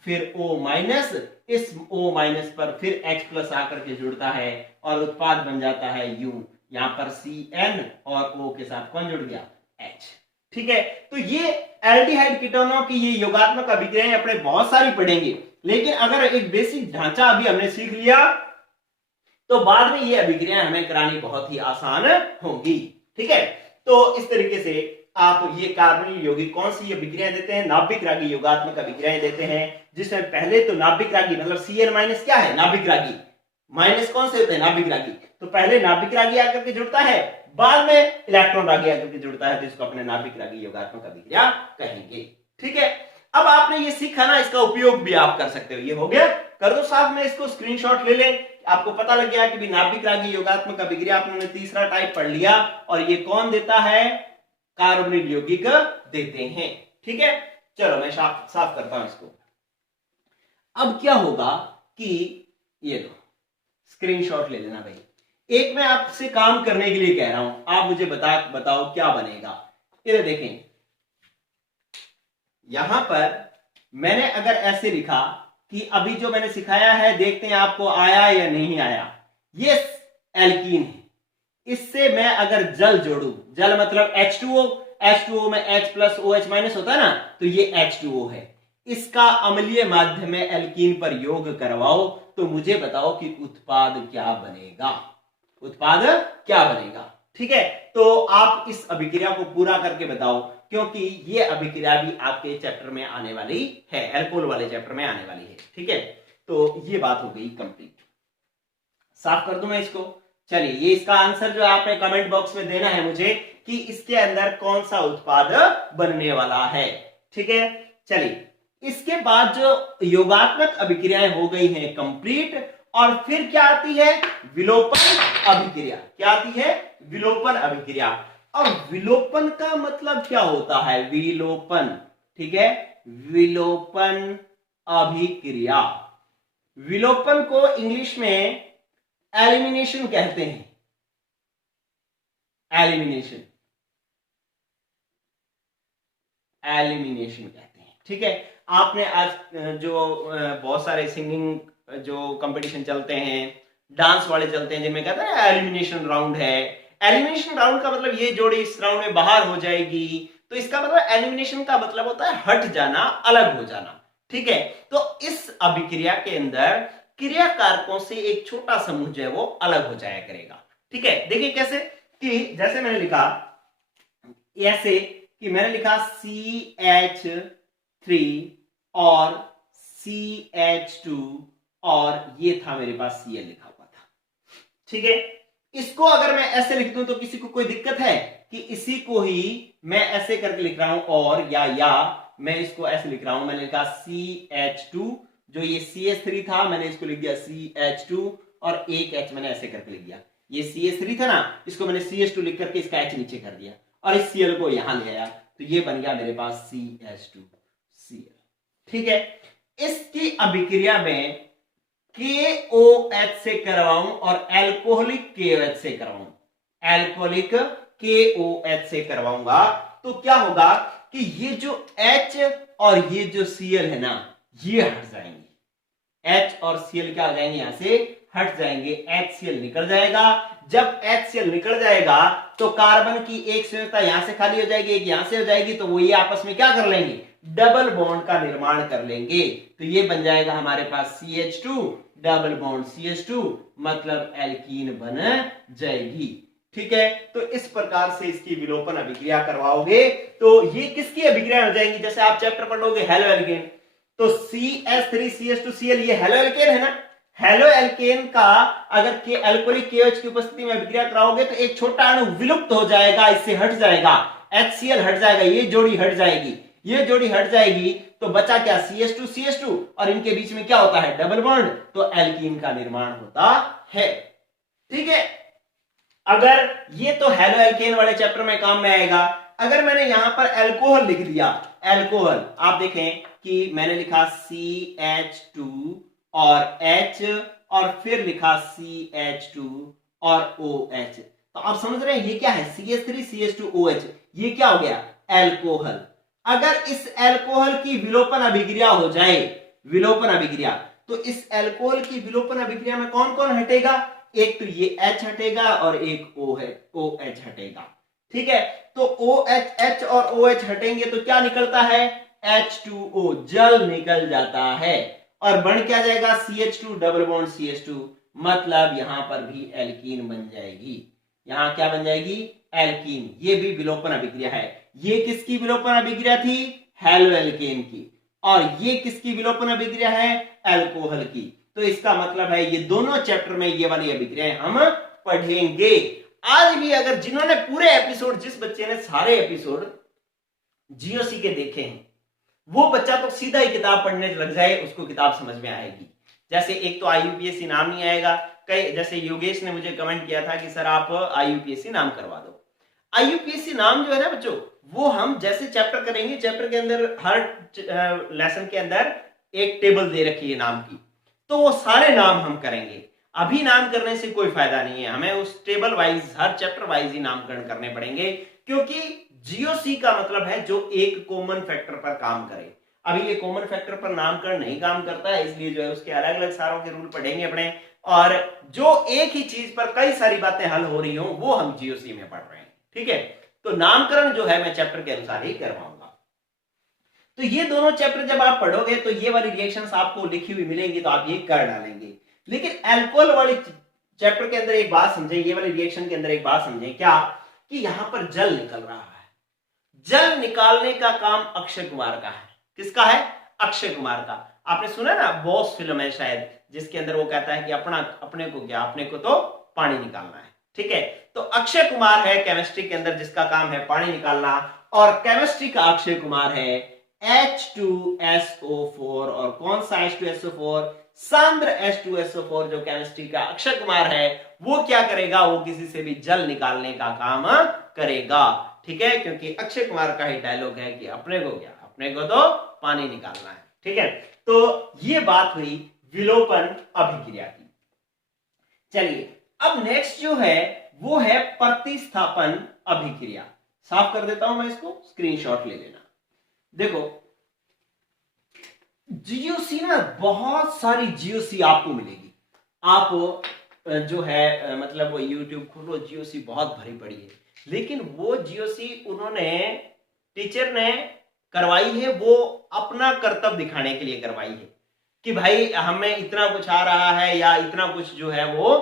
फिर O माइनस, इस O माइनस पर फिर H प्लस आकर के जुड़ता है, और उत्पाद बन जाता है U। यहां पर CN और O के साथ कौन जुड़ गया? H। ठीक है, तो ये एल्डिहाइड कीटोनों की ये योगात्मक अभिक्रियाएं अपने बहुत सारी पढ़ेंगे, लेकिन अगर एक बेसिक ढांचा अभी हमने सीख लिया तो बाद में ये अभिक्रियाएं हमें करानी बहुत ही आसान होंगी। ठीक है, तो इस तरीके से आप ये कार्बोनिल यौगिक कौन सी अभिक्रियाएं देते हैं? नाभिक रागी योगात्मक अभिक्रियाएं देते हैं, जिसमें पहले तो नाभिक रागी मतलब CN माइनस क्या है? नाभिक रागी। माइनस कौन से होते हैं? नाभिक रागी। तो पहले नाभिक रागी आकर के जुड़ता है, बाद में इलेक्ट्रॉन रागी आकर के जुड़ता है, तो इसको अपने नाभिक रागी योगात्मक अभिक्रिया कहेंगे। ठीक है, अब आपने ये सीखा ना, इसका उपयोग भी आप कर सकते हो। ये हो गया, कर दो साथ में, इसको स्क्रीनशॉट ले लें। आपको पता लग गया कि नाभिक रागी योगात्मक अभिक्रिया आपने तीसरा टाइप पढ़ लिया, और ये कौन देता है? कार्बोनिल यौगिक देते हैं। ठीक है, चलो मैं साफ करता हूं इसको। अब क्या होगा कि ये लो स्क्रीनशॉट ले लेना भाई। एक मैं आपसे काम करने के लिए कह रहा हूं, आप मुझे बताओ क्या बनेगा। इधर देखें, यहां पर मैंने अगर ऐसे लिखा कि अभी जो मैंने सिखाया है देखते हैं आपको आया या नहीं आया, ये एल्कीन है। इससे मैं अगर जल जोड़ू, जल मतलब H2O, H2O में H प्लस OH माइनस होता है ना, तो ये H2O है। इसका अम्लीय माध्यम में एल्कीन पर योग करवाओ तो मुझे बताओ कि उत्पाद क्या बनेगा, उत्पाद क्या बनेगा। ठीक है, तो आप इस अभिक्रिया को पूरा करके बताओ, क्योंकि ये अभिक्रिया भी आपके चैप्टर में आने वाली है, अल्कोहल वाले चैप्टर में आने वाली है। ठीक है, तो ये बात हो गई कंप्लीट। साफ कर दूं मैं इसको। चलिए, ये इसका आंसर जो आपने कमेंट बॉक्स में देना है मुझे कि इसके अंदर कौन सा उत्पाद बनने वाला है। ठीक है, चलिए, इसके बाद जो योगात्मक अभिक्रियाएं हो गई हैं कंप्लीट, और फिर क्या आती है, विलोपन अभिक्रिया। क्या आती है, विलोपन अभिक्रिया। अब विलोपन का मतलब क्या होता है, विलोपन। ठीक है, विलोपन अभिक्रिया, विलोपन को इंग्लिश में एलिमिनेशन कहते हैं, एलिमिनेशन, एलिमिनेशन कहते हैं। ठीक है, आपने आज जो बहुत सारे सिंगिंग जो कंपटीशन चलते हैं, डांस वाले चलते हैं, जिनमें कहते हैं एलिमिनेशन राउंड है। एलिमिनेशन राउंड का मतलब ये जोड़ी इस राउंड में बाहर हो जाएगी, तो इसका मतलब एलिमिनेशन का मतलब होता है हट जाना, अलग हो जाना। ठीक है, तो इस अभिक्रिया के अंदर क्रिया कारकों से एक छोटा समूह जो है वो अलग हो जाया करेगा। ठीक है, देखिए कैसे, कि जैसे मैंने लिखा ऐसे कि मैंने लिखा CH3 और CH2 और ये था मेरे पास Cl लिखा हुआ था। ठीक है, इसको अगर मैं ऐसे लिख दूं तो किसी को कोई दिक्कत है कि इसी को ही मैं ऐसे करके लिख रहा हूं, और या मैं इसको ऐसे लिख रहा हूं, मैंने लिखा CH2, जो ये CH3 था मैंने इसको लिख दिया CH2 और एक H मैंने ऐसे करके लिख दिया। ये CH3 था ना, इसको मैंने CH2 लिख करके इसका H नीचे कर दिया और इस Cl को यहां ले आया, तो ये बन गया मेरे पास CH2Cl। ठीक है, इसकी अभिक्रिया में KOH से करवाऊं और एल्कोहलिक KOH से करवाऊं, एल्कोहलिक KOH से करवाऊंगा, तो क्या होगा कि ये जो H और ये जो Cl है ना, ये हट जाएंगे। H और Cl क्या हो जाएंगे, यहां से हट जाएंगे, HCl निकल जाएगा। जब HCl निकल जाएगा तो कार्बन की एक संयोजकता यहां से खाली हो जाएगी, एक यहां से हो जाएगी, तो वो ये आपस में क्या कर लेंगे, डबल बॉन्ड का निर्माण कर लेंगे। तो ये बन जाएगा हमारे पास CH2 डबल बॉन्ड CH2, मतलब एल्कीन बन जाएगी। ठीक है, तो इस प्रकार से इसकी विलोपन अभिक्रिया करवाओगे तो ये किसकी अभिक्रिया हो जाएंगी, जैसे आप चैप्टर पढ़ोगे हेलो एल्केन, तो CH3CH2Cl ये हेलो एल्केन है ना, हेलो एल्केन का अगर के एल्कोहलिक KOH की उपस्थिति में अभिक्रिया कराओगे तो एक छोटा अणु विलुप्त हो जाएगा, इससे हट जाएगा, HCl हट जाएगा, ये जोड़ी हट जाएगी, ये जोड़ी हट जाएगी, तो बचा क्या, CH2CH2, और इनके बीच में क्या होता है, डबल बॉन्ड, तो एल्कीन का निर्माण होता है। ठीक है, अगर ये तो हेलो एल्केन वाले चैप्टर में काम में आएगा। अगर मैंने यहां पर अल्कोहल लिख दिया, अल्कोहल, आप देखें कि मैंने लिखा CH2 और H और फिर लिखा CH2 और OH, तो आप समझ रहे हैं ये क्या है, CH3CH2OH, ये क्या हो गया, अल्कोहल। अगर इस अल्कोहल की विलोपन अभिक्रिया हो जाए, विलोपन अभिक्रिया, तो इस अल्कोहल की विलोपन अभिक्रिया में कौन कौन हटेगा, एक तो ये H हटेगा और एक OH हटेगा। ठीक है, तो OH, H और OH हटेंगे तो क्या निकलता है, H2O, जल निकल जाता है, और बन क्या जाएगा, CH2 डबल बॉन्ड CH2, मतलब यहां पर भी एल्कीन बन जाएगी। यहां क्या बन जाएगी, एल्कीन। ये भी विलोपन अभिक्रिया है। ये किसकी विलोपन अभिक्रिया थी, हेलो एल्केन की, और ये किसकी विलोपन अभिक्रिया है, अल्कोहल की। तो इसका मतलब है ये दोनों चैप्टर में ये वाली अभिक्रियाएं हम पढ़ेंगे। आज भी अगर जिन्होंने पूरे एपिसोड, जिस बच्चे ने सारे एपिसोड जीओसी के देखे हैं, वो बच्चा तो सीधा ही किताब पढ़ने लग जाए, उसको किताब समझ में आएगी। जैसे एक तो IUPAC नाम नहीं आएगा, कई जैसे योगेश ने मुझे कमेंट किया था कि सर आप IUPAC नाम करवा दो। IUPAC नाम जो है ना बच्चों, वो हम जैसे चैप्टर करेंगे, चैप्टर के अंदर हर लेसन के अंदर एक टेबल दे रखी है नाम की, तो वो सारे नाम हम करेंगे। अभी नाम करने से कोई फायदा नहीं है, हमें उस टेबल वाइज, हर चैप्टर वाइज ही नामकरण करने पड़ेंगे, क्योंकि जीओसी का मतलब है जो एक कॉमन फैक्टर पर काम करे। अभी ये कॉमन फैक्टर पर नामकरण नहीं काम करता है, इसलिए जो है उसके अलग अलग सारों के रूल पढ़ेंगे अपने, और जो एक ही चीज पर कई सारी बातें हल हो रही हो वो हम जीओसी में पढ़ रहे हैं। ठीक है, तो नामकरण जो है मैं चैप्टर के अनुसार ही करवाऊंगा। तो ये दोनों चैप्टर जब आप पढ़ोगे तो ये वाली रिएक्शंस आपको लिखी हुई मिलेंगी, तो आप ये कर डालेंगे। लेकिन अल्कोहल वाली चैप्टर के अंदर एक बात समझे, ये वाली रिएक्शन के अंदर एक बात समझे, क्या कि यहां पर जल निकल रहा है। जल निकालने का काम अक्षय कुमार का है। किसका है? अक्षय कुमार का। आपने सुना ना, बॉस फिल्म है शायद, जिसके अंदर वो कहता है कि अपने को क्या, अपने को तो पानी निकालना है। ठीक है, तो अक्षय कुमार है केमिस्ट्री के अंदर जिसका काम है पानी निकालना, और केमिस्ट्री का अक्षय कुमार है H2SO4। और कौन सा H2SO4? सांद्र H2SO4 जो केमिस्ट्री का अक्षय कुमार है वो क्या करेगा, वो किसी से भी जल निकालने का काम करेगा। ठीक है, क्योंकि अक्षय कुमार का ही डायलॉग है कि अपने को क्या, अपने को तो पानी निकालना है। ठीक है, तो ये बात हुई विलोपन अभिक्रिया की। चलिए अब नेक्स्ट जो है वो है प्रतिस्थापन अभिक्रिया। साफ कर देता हूं मैं इसको, स्क्रीनशॉट ले लेना। देखो जीओसी ना, बहुत सारी जीओसी आपको मिलेगी। आप जो है मतलब वो यूट्यूब खोलो, जीओसी बहुत भरी पड़ी है, लेकिन वो जीओसी उन्होंने, टीचर ने करवाई है वो अपना कर्तव्य दिखाने के लिए करवाई है कि भाई हमें इतना कुछ आ रहा है या इतना कुछ जो है वो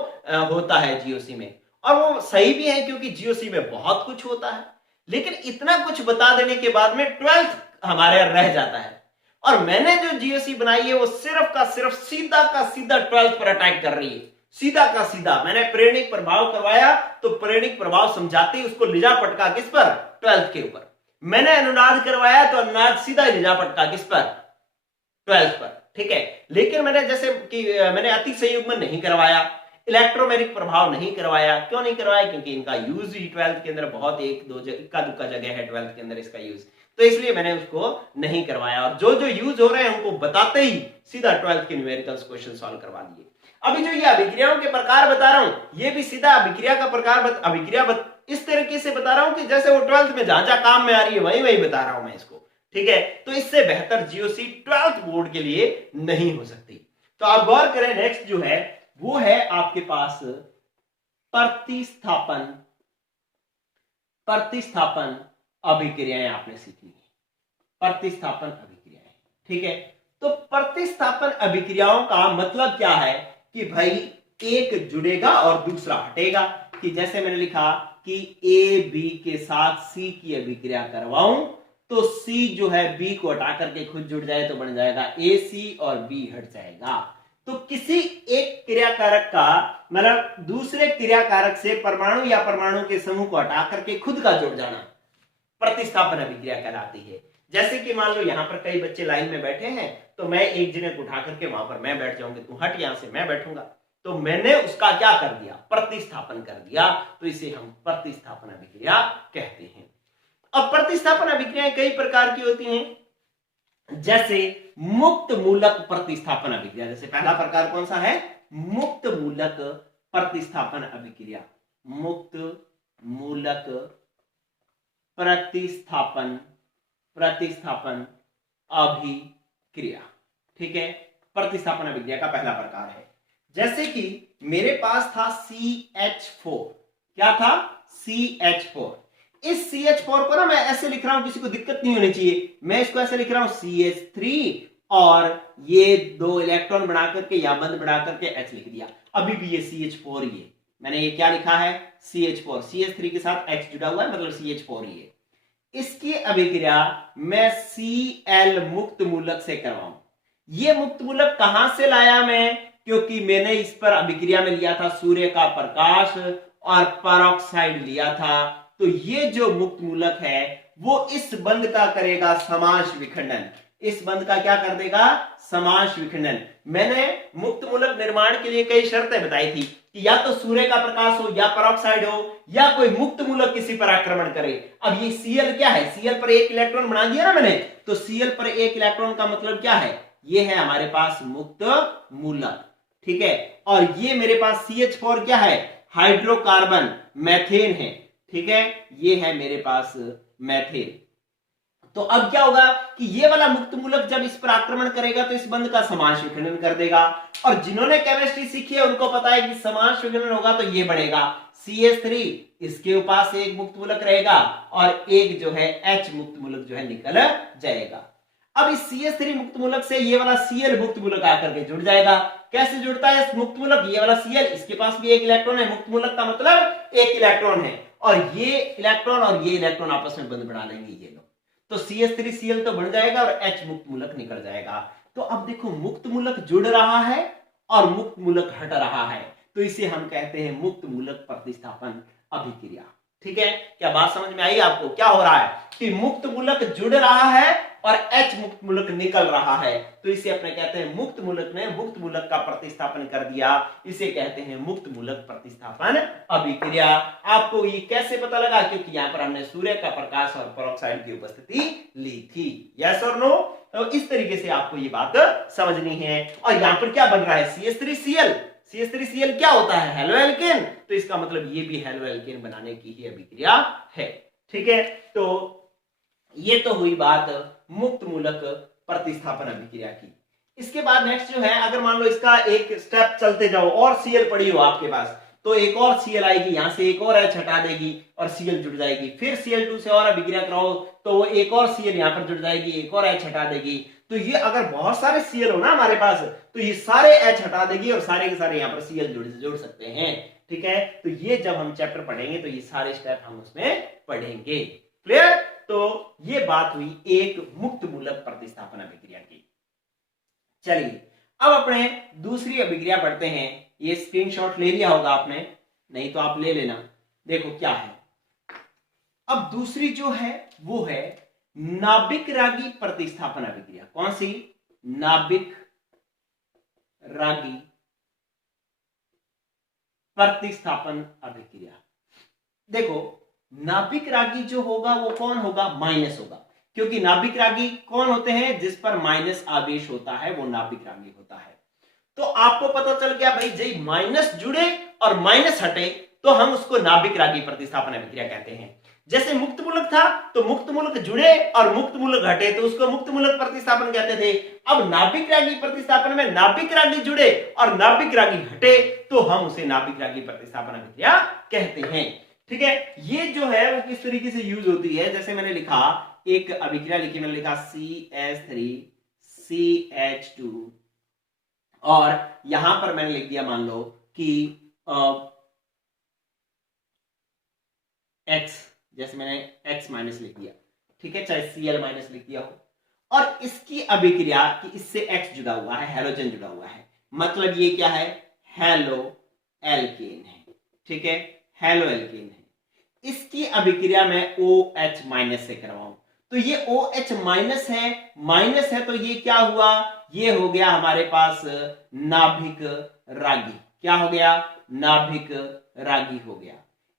होता है जीओसी में। और वो सही भी है क्योंकि जीओसी में बहुत कुछ होता है, लेकिन इतना कुछ बता देने के बाद में 12th हमारे रह जाता है। और मैंने जो जीओसी बनाई है वो सिर्फ का सिर्फ सीधा का सीधा 12th पर अटैक कर रही है, सीधा का सीधा। मैंने प्रेरणिक प्रभाव करवाया तो प्रेरणिक प्रभाव समझाते ही उसको लिजा पटका किस पर? 12th के ऊपर। मैंने अनुनाद करवाया तो अनुनाद सीधा लिजा पटका किस पर? 12th पर। ठीक है, लेकिन मैंने जैसे कि मैंने अति संयुग्मन नहीं करवाया, इलेक्ट्रोमैग्नेटिक प्रभाव नहीं करवाया। क्यों नहीं करवाया? क्योंकि इनका यूज ही 12th के अंदर बहुत एक दो इक्का दुक्का जगह है 12th के अंदर इसका यूज, तो इसलिए मैंने उसको नहीं करवाया। और जो जो यूज हो रहे हैं उनको बताते ही सीधा 12th के न्यूमेरिकल्स क्वेश्चन सॉल्व करवा दिए। अभी जो ये अभिक्रियाओं के प्रकार बता रहा हूं, ये भी सीधा अभिक्रिया का प्रकार इस तरीके से बता रहा हूं कि जैसे वो 12th में जहां जहां काम में आ रही है वही वही बता रहा हूं मैं इसको। ठीक है, तो इससे बेहतर जीओसी 12th बोर्ड के लिए नहीं हो सकती। तो आप गौर करें, नेक्स्ट जो है वो है आपके पास प्रतिस्थापन अभिक्रियाएं आपने सीखनी है। प्रतिस्थापन अभिक्रियाएं, ठीक है। तो प्रतिस्थापन अभिक्रियाओं का मतलब क्या है कि भाई एक जुड़ेगा और दूसरा हटेगा। कि जैसे मैंने लिखा कि ए बी के साथ सी की अभिक्रिया करवाऊं तो सी जो है बी को हटा करके खुद जुड़ जाए तो बन जाएगा ए सी और बी हट जाएगा। तो किसी एक क्रियाकारक का मतलब दूसरे क्रियाकारक से परमाणु या परमाणु के समूह को हटा करके खुद का जुड़ जाना प्रतिस्थापन अभिक्रिया कहलाती है। जैसे कि मान लो यहां पर कई बच्चे लाइन में बैठे हैं तो मैं एक जने को उठा करके वहां पर मैं बैठ जाऊंगी, तू हट यहां से, मैं बैठूंगा, तो मैंने उसका क्या कर दिया? प्रतिस्थापन कर दिया। तो इसे हम प्रतिस्थापन अभिक्रिया कहते हैं। अब प्रतिस्थापन अभिक्रियाएं कई प्रकार की होती हैं, जैसे मुक्त मूलक प्रतिस्थापन अभिक्रिया। जैसे पहला प्रकार कौन सा है? मुक्त मूलक प्रतिस्थापन अभिक्रिया। मुक्त मूलक प्रतिस्थापन अभिक्रिया, ठीक है, प्रतिस्थापन अभिक्रिया का पहला प्रकार है। जैसे कि मेरे पास था CH4, क्या था? CH4। इस CH4 को ना मैं ऐसे लिख रहा हूं, किसी को दिक्कत नहीं होनी चाहिए, मैं इसको ऐसे लिख रहा हूं CH3 और ये दो इलेक्ट्रॉन बना करके या बंद बना करके H लिख दिया। अभी भी ये CH4 ही है, मैंने ये क्या लिखा है? CH4। CH3 के साथ H जुड़ा हुआ है मतलब CH4 ही है। इसकी अभिक्रिया मैं Cl मुक्त मूलक से करवाऊं। ये मुक्त मूलक कहां से लाया मैं? क्योंकि मैंने इस पर अभिक्रिया में लिया था सूर्य का प्रकाश और पेरोक्साइड लिया था। तो ये जो मुक्त मूलक है वो इस बंध का करेगा समांश विखंडन। इस बंध का क्या कर देगा? समांश विखंडन। मैंने मुक्त मूलक निर्माण के लिए कई शर्तें बताई थी कि या तो सूर्य का प्रकाश हो या पेरोक्साइड हो या कोई मुक्त मूलक किसी पर आक्रमण करे। अब ये Cl क्या है? Cl पर एक इलेक्ट्रॉन बना दिया ना मैंने, तो Cl पर एक इलेक्ट्रॉन का मतलब क्या है? ये है हमारे पास मुक्त मूलक, ठीक है। और ये मेरे पास CH4 क्या है? हाइड्रोकार्बन मैथेन है, ठीक है। ये है मेरे पास मेथिल। तो अब क्या होगा कि ये वाला मुक्त मूलक जब इस पर आक्रमण करेगा तो इस बंध का समांश विखंडन कर देगा। और जिन्होंने केमिस्ट्री सीखी है उनको पता है कि समांश विखंडन होगा तो ये बढ़ेगा CH3, इसके पास एक मुक्त मूलक रहेगा और एक जो है H मुक्त मूलक जो है निकल जाएगा। अब इस CH3 मुक्त मूलक से ये वाला Cl मुक्त मूलक आकर के जुड़ जाएगा। कैसे जुड़ता है इस मुक्त मूलक? ये वाला Cl, इसके पास भी एक इलेक्ट्रॉन है, मुक्त मूलक का मतलब एक इलेक्ट्रॉन है, और ये इलेक्ट्रॉन और ये इलेक्ट्रॉन आपस में बंध बना लेंगे ये लोग, तो CH3Cl तो बन जाएगा और H मुक्त मूलक निकल जाएगा। तो अब देखो मुक्त मूलक जुड़ रहा है और मुक्त मूलक हट रहा है, तो इसे हम कहते हैं मुक्त मूलक प्रतिस्थापन अभिक्रिया। ठीक है, क्या बात समझ में आई आपको? क्या हो रहा है कि मुक्त मूलक जुड़ रहा है और H मुक्त मूलक निकल रहा है, तो इसे अपने कहते हैं मुक्त मूलक ने मुक्त मूलक का प्रतिस्थापन कर दिया, इसे कहते हैं मुक्त मूलक प्रतिस्थापन अभिक्रिया। आपको ये कैसे पता लगा? क्योंकि यहां पर हमने सूर्य का प्रकाश और पेरोक्साइड की उपस्थिति ली थी। यस और नो? तो इस तरीके से आपको ये बात समझनी है। और यहां पर क्या बन रहा है? CH3Cl। CH3Cl क्या होता है? हेलोएल्केन। तो इसका मतलब ये भी हेलोएल्केन बनाने की ही अभिक्रिया है। ठीक है, तो ये तो हुई बात मुक्त मूलक प्रतिस्थापन अभिक्रिया की। इसके बाद नेक्स्ट जो है, अगर मान लो इसका एक स्टेप चलते जाओ और Cl पड़ी हो आपके पास, तो एक और Cl आएगी, यहां से एक और H हटा देगी और Cl जुड़ जाएगी। फिर Cl2 से और अभिक्रिया कराओ तो वो एक और Cl यहां पर जुड़ जाएगी, एक और H हटा देगी। तो ये अगर बहुत सारे Cl हो ना हमारे पास, तो ये सारे H हटा देगी और सारे के सारे यहां पर Cl जोड़ सकते हैं। ठीक है, तो ये जब हम चैप्टर पढ़ेंगे तो ये सारे स्टेप हम उसमें पढ़ेंगे। क्लियर? तो ये बात हुई एक मुक्त मूलक प्रतिस्थापन अभिक्रिया की। चलिए अब अपने दूसरी अभिक्रिया पढ़ते हैं। ये स्क्रीनशॉट ले लिया होगा आपने, नहीं तो आप ले लेना। देखो क्या है, अब दूसरी जो है वो है नाभिक रागी प्रतिस्थापन अभिक्रिया। कौन सी? नाभिक रागी प्रतिस्थापन अभिक्रिया। देखो नाभिक रागी जो होगा वो कौन होगा? माइनस होगा, क्योंकि नाभिक रागी कौन होते हैं? जिस पर माइनस आवेश होता है वो नाभिक रागी होता है। तो आपको पता चल गया भाई, जब माइनस जुड़े और माइनस हटे तो हम उसको नाभिक रागी प्रतिस्थापन अभिक्रिया कहते हैं। जैसे मुक्त मूलक था तो मुक्त मूलक जुड़े और मुक्त मूलक हटे तो उसको मुक्त मूलक प्रतिस्थापन कहते थे। अब नाभिक रागी प्रतिस्थापन में नाभिक रागी जुड़े और नाभिक रागी हटे तो हम उसे नाभिक रागी प्रतिस्थापन अभिक्रिया कहते हैं। ठीक है, ये जो है वो किस तरीके से यूज होती है? जैसे मैंने लिखा, एक अभिक्रिया लिखी, मैंने लिखा CH3CH2 और यहां पर मैंने लिख दिया मान लो कि X, जैसे मैंने X माइनस लिख दिया। ठीक है, चाहे Cl माइनस लिख दिया हो, और इसकी अभिक्रिया कि इससे X जुड़ा हुआ है, हेलोजन जुड़ा हुआ है, मतलब ये क्या है? हेलो एल्केन है। ठीक है, हेलो एल्केन है। इसकी अभिक्रिया में OH माइनस से करवाऊं तो ये OH माइनस है तो ये क्या हुआ? ये हो गया हमारे पास नाभिक रागी। क्या हो गया? नाभिक रागी हो गया।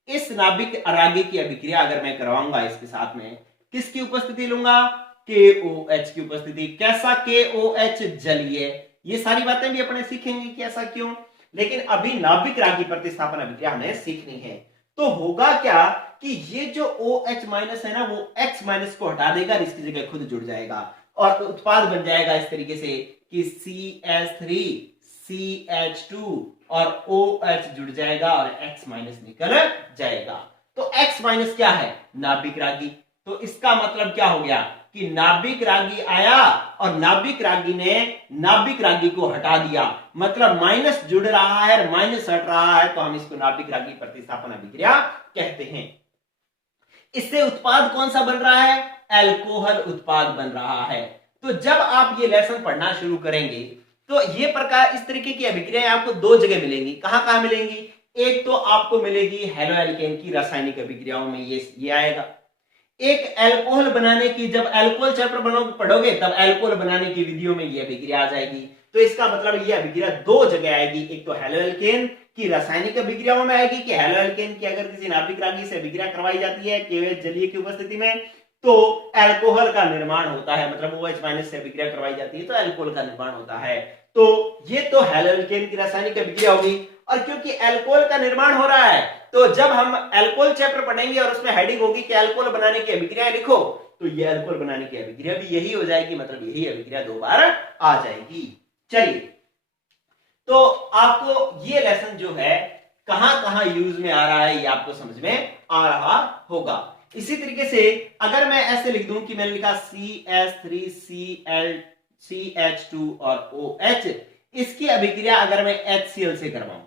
इस नाभिक रागी की अभिक्रिया अगर मैं करवाऊंगा इसके साथ में, किसकी उपस्थिति लूंगा? KOH की उपस्थिति। कैसा KOH? जलीय। ये सारी बातें भी अपने सीखेंगे कि ऐसा क्यों, लेकिन अभी नाभिक रागी प्रतिस्थापन अभिक्रिया हमें सीखनी है। तो होगा क्या कि ये जो OH माइनस है ना वो X माइनस को हटा देगा और इसकी जगह खुद जुड़ जाएगा और उत्पाद बन जाएगा इस तरीके से कि CH3 CH2 और OH जुड़ जाएगा और X माइनस निकल जाएगा। तो X माइनस क्या है? नाभिक रागी। तो इसका मतलब क्या हो गया कि नाभिक रागी आया और नाभिक रागी ने नाभिक रागी को हटा दिया, मतलब माइनस जुड़ रहा है और माइनस हट रहा है, तो हम इसको नाभिक रागी प्रतिस्थापन अभिक्रिया कहते हैं। इससे उत्पाद कौन सा बन रहा है? अल्कोहल उत्पाद बन रहा है। तो जब आप ये लेसन पढ़ना शुरू करेंगे तो ये प्रकार इस तरीके की अभिक्रियाएं आपको दो जगह मिलेंगी। कहां मिलेंगी? एक तो आपको मिलेगी हेलो एल्केन की रासायनिक अभिक्रियाओं में, ये आएगा। एक अल्कोहल बनाने की, जब अल्कोहल चैप्टर पढ़ोगे तब अल्कोहल बनाने की विधियों में ये अभिक्रिया आ जाएगी। तो इसका मतलब ये अभिक्रिया दो जगह आएगी, एक तो हेलो एल्केन की रासायनिक अभिक्रियाओं में आएगी कि हेलो एल्केन की अगर किसी नाभिक रागी से अभिक्रिया करवाई जाती है KOH जलीय की उपस्थिति में तो अल्कोहल का निर्माण होता है, मतलब OH माइनस से अभिक्रिया करवाई जाती है तो अल्कोहल का निर्माण होता है। तो ये तो हेलो एल्केन की रासायनिक अभिक्रिया होगी। और क्योंकि अल्कोहल का निर्माण हो रहा है, तो जब हम अल्कोहल चैप्टर पढ़ेंगे और उसमें हेडिंग होगी कि अल्कोहल बनाने की अभिक्रियाएं लिखो, तो ये अल्कोहल बनाने की अभिक्रिया भी यही हो जाएगी, मतलब यही अभिक्रिया 2 बार आ जाएगी। चलिए, तो आपको ये लेसन जो है कहां कहां यूज में आ रहा है ये आपको समझ में आ रहा होगा। इसी तरीके से अगर मैं ऐसे लिख दूं कि मैंने लिखा CH3ClCH2 और OH, इसकी अभिक्रिया अगर मैं HCl से करवाऊं,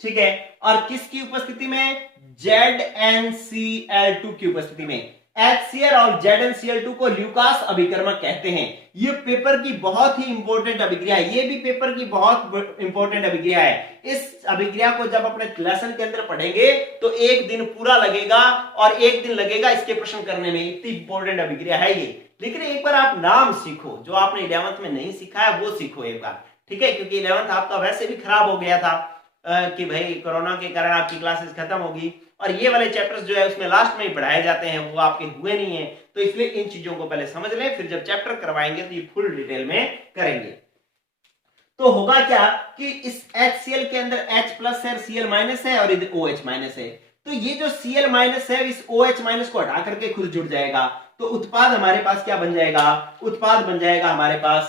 ठीक है, और किसकी उपस्थिति में, ZnCl2 की उपस्थिति में। HCl और ZnCl2 को ल्यूकास अभिकर्मक कहते हैं। ये पेपर की बहुत ही इंपॉर्टेंट अभिक्रिया है, ये भी पेपर की बहुत इंपॉर्टेंट अभिक्रिया है। इस अभिक्रिया को जब अपने लेसन के अंदर पढ़ेंगे तो एक दिन पूरा लगेगा और एक दिन लगेगा इसके प्रश्न करने में, इतनी इंपॉर्टेंट अभिक्रिया है ये। लेकिन एक बार आप नाम सीखो, जो आपने 11th में नहीं सीखा है वो सीखो एक बार, ठीक है, क्योंकि 11th आपका वैसे भी खराब हो गया था कि भाई कोरोना के कारण आपकी क्लासेस खत्म होगी, और ये वाले चैप्टर्स जो है उसमें लास्ट में ही पढ़ाए जाते हैं, वो आपके हुए नहीं है, तो इसलिए इन चीजों को पहले समझ लें, फिर जब चैप्टर करवाएंगे तो ये फुल डिटेल में करेंगे। तो होगा क्या कि इस HCl के अंदर H प्लस है, Cl माइनस है और इधर OH माइनस है, तो ये जो Cl माइनस है इस OH माइनस को हटा करके खुद जुड़ जाएगा, तो उत्पाद हमारे पास क्या बन जाएगा, उत्पाद बन जाएगा हमारे पास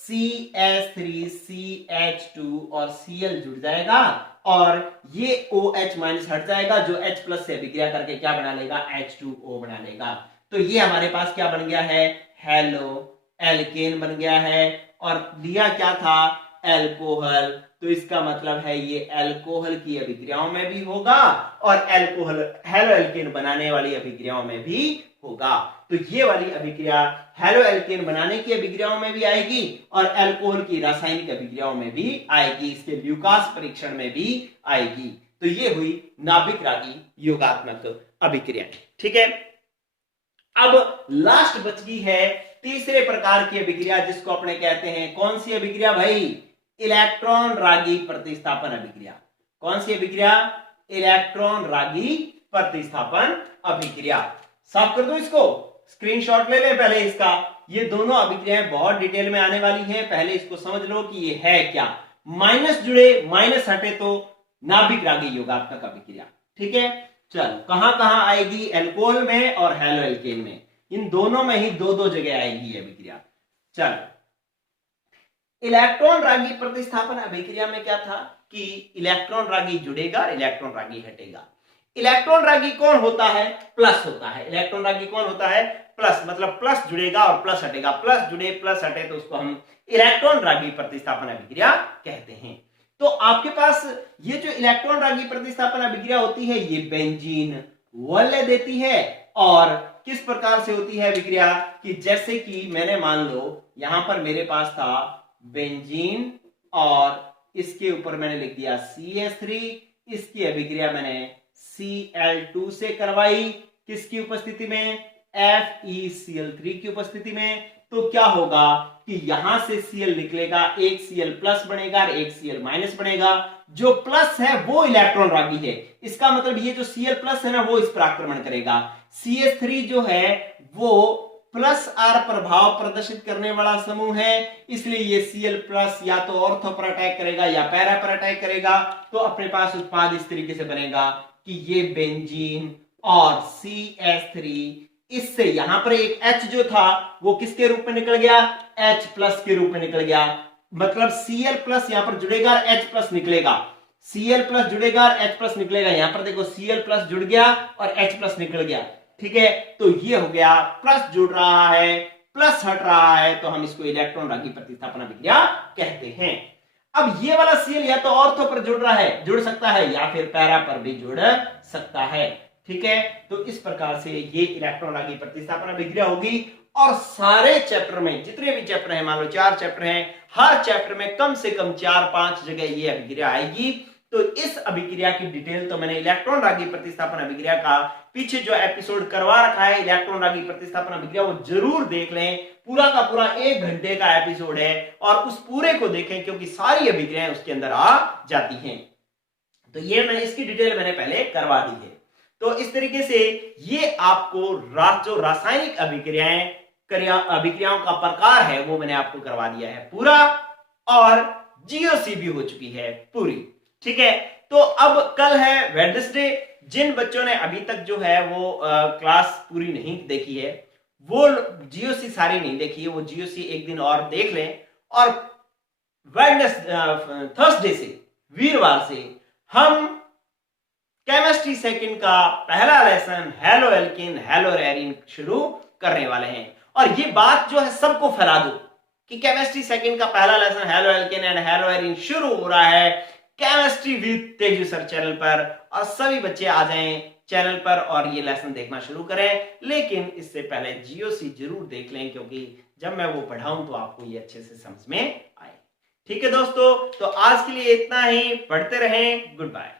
CH3CH2 और Cl जुड़ जाएगा, और ये OH माइनस हट जाएगा जो H प्लस से अभिक्रिया करके क्या बना लेगा, H2O बना लेगा। तो ये हमारे पास क्या बन गया है, हेलो एल्केन बन गया है, और लिया क्या था, अल्कोहल, तो इसका मतलब है ये अल्कोहल की अभिक्रियाओं में भी होगा और अल्कोहल हेलो एल्केन बनाने वाली अभिक्रियाओं में भी होगा। तो ये वाली अभिक्रिया हेलो एल्केन बनाने की अभिक्रियाओं में भी आएगी और अल्कोहल की रासायनिक अभिक्रियाओं में भी आएगी, इसके ल्यूकास परीक्षण में भी आएगी। तो ये हुई नाभिक रागी योगात्मक अभिक्रिया, ठीक है। अब लास्ट बच गई है तीसरे प्रकार की अभिक्रिया, जिसको अपने कहते हैं कौन सी अभिक्रिया भाई, इलेक्ट्रॉन रागी प्रतिस्थापन अभिक्रिया। कौन सी अभिक्रिया, इलेक्ट्रॉन रागी प्रतिस्थापन अभिक्रिया। साफ कर दो इसको, स्क्रीनशॉट ले ले पहले इसका। ये दोनों अभिक्रियाएं बहुत डिटेल में आने वाली हैं, पहले इसको समझ लो कि ये है क्या। माइनस जुड़े माइनस हटे तो नाभिक रागी योगात्मक अभिक्रिया, ठीक है। चलो कहां कहां आएगी, अल्कोहल में और हेलो एल्केन में, इन दोनों में ही दो दो जगह आएगी ये अभिक्रिया। चलो, इलेक्ट्रॉन रागी प्रतिस्थापन अभिक्रिया में क्या था कि इलेक्ट्रॉन रागी जुड़ेगा, इलेक्ट्रॉन रागी हटेगा। इलेक्ट्रॉन रागी कौन होता है, प्लस होता है। इलेक्ट्रॉन रागी कौन होता है, प्लस, मतलब प्लस जुड़ेगा और प्लस हटेगा, प्लस जुड़े प्लस हटे तो उसको हम इलेक्ट्रॉन रागी प्रतिस्थापन अभिक्रिया कहते हैं। तो आपके पास ये जो इलेक्ट्रॉन रागी प्रतिस्थापन अभिक्रिया होती है ये बेंजीन वलय देती है, और किस प्रकार से होती है अभिक्रिया कि जैसे कि मैंने मान लो यहां पर मेरे पास था बेंजीन और इसके ऊपर मैंने लिख दिया CH3, इसकी अभिक्रिया मैंने Cl2 से करवाई, किसकी उपस्थिति में, FeCl3 की उपस्थिति में। तो क्या होगा कि यहां से Cl निकलेगा, एक Cl प्लस बनेगा और एक Cl माइनस बनेगा। जो प्लस है वो इलेक्ट्रॉन रागी है, इसका मतलब ये जो Cl प्लस है ना वो इस पर आक्रमण करेगा। CH3 जो है वो प्लस आर प्रभाव प्रदर्शित करने वाला समूह है, इसलिए ये Cl प्लस या तो ऑर्थो पर अटैक करेगा या पैरा पर अटैक करेगा। तो अपने पास उत्पाद इस तरीके से बनेगा कि ये बेंजीन और CH3, इससे यहां पर एक H जो था वो किसके रूप में निकल गया, H प्लस के रूप में निकल गया। मतलब Cl प्लस यहां पर जुड़ेगा और H प्लस निकलेगा, Cl प्लस जुड़ेगा और H प्लस निकलेगा। यहां पर देखो Cl प्लस जुड़ गया और H प्लस निकल गया, ठीक है। तो ये हो गया, प्लस जुड़ रहा है प्लस हट रहा है, तो हम इसको इलेक्ट्रॉन रागी प्रतिस्थापन अभिक्रिया कहते हैं। अब ये वाला Cl या तो ऑर्थो पर जुड़ रहा है, जुड़ सकता है, या फिर पैरा पर भी जुड़ सकता है, ठीक है। तो इस प्रकार से ये इलेक्ट्रॉन रागी प्रतिस्थापन अभिक्रिया होगी। और सारे चैप्टर में जितने भी चैप्टर हैं, मान लो 4 चैप्टर हैं, हर चैप्टर में कम से कम 4-5 जगह ये अभिक्रिया आएगी। तो इस अभिक्रिया की डिटेल तो मैंने इलेक्ट्रॉन रागी प्रतिस्थापन अभिक्रिया का पीछे जो एपिसोड करवा रखा है इलेक्ट्रॉन रागी प्रतिस्थापन अभिक्रिया, वो जरूर देख लें। पूरा का पूरा 1 घंटे का एपिसोड है और उस पूरे को देखें, क्योंकि सारी अभिक्रियाएं उसके अंदर आ जाती हैं। तो ये मैंने इसकी डिटेल मैंने पहले करवा दी है। तो इस तरीके से ये आपको जो रासायनिक अभिक्रियाओं का प्रकार है वो मैंने आपको करवा दिया है पूरा, और जीओसी भी हो चुकी है पूरी। ठीक है, तो अब कल है वेडनेसडे। जिन बच्चों ने अभी तक जो है वो क्लास पूरी नहीं देखी है, वो जीओसी सारी नहीं देखी है, वो जीओसी एक दिन और देख लें। और थर्सडे से, वीरवार से, हम केमिस्ट्री सेकंड का पहला lesson hello alkene hello arene शुरू करने वाले हैं। और ये बात जो है सबको फैला दो कि केमिस्ट्री सेकंड का पहला lesson hello alkene and hello arene शुरू हो रहा है chemistry with Teju sir channel पर। और सभी बच्चे आ जाएं चैनल पर और ये लेसन देखना शुरू करें। लेकिन इससे पहले जीओसी जरूर देख लें, क्योंकि जब मैं वो पढ़ाऊं तो आपको ये अच्छे से समझ में आए। ठीक है दोस्तों, तो आज के लिए इतना ही। पढ़ते रहें। Good bye.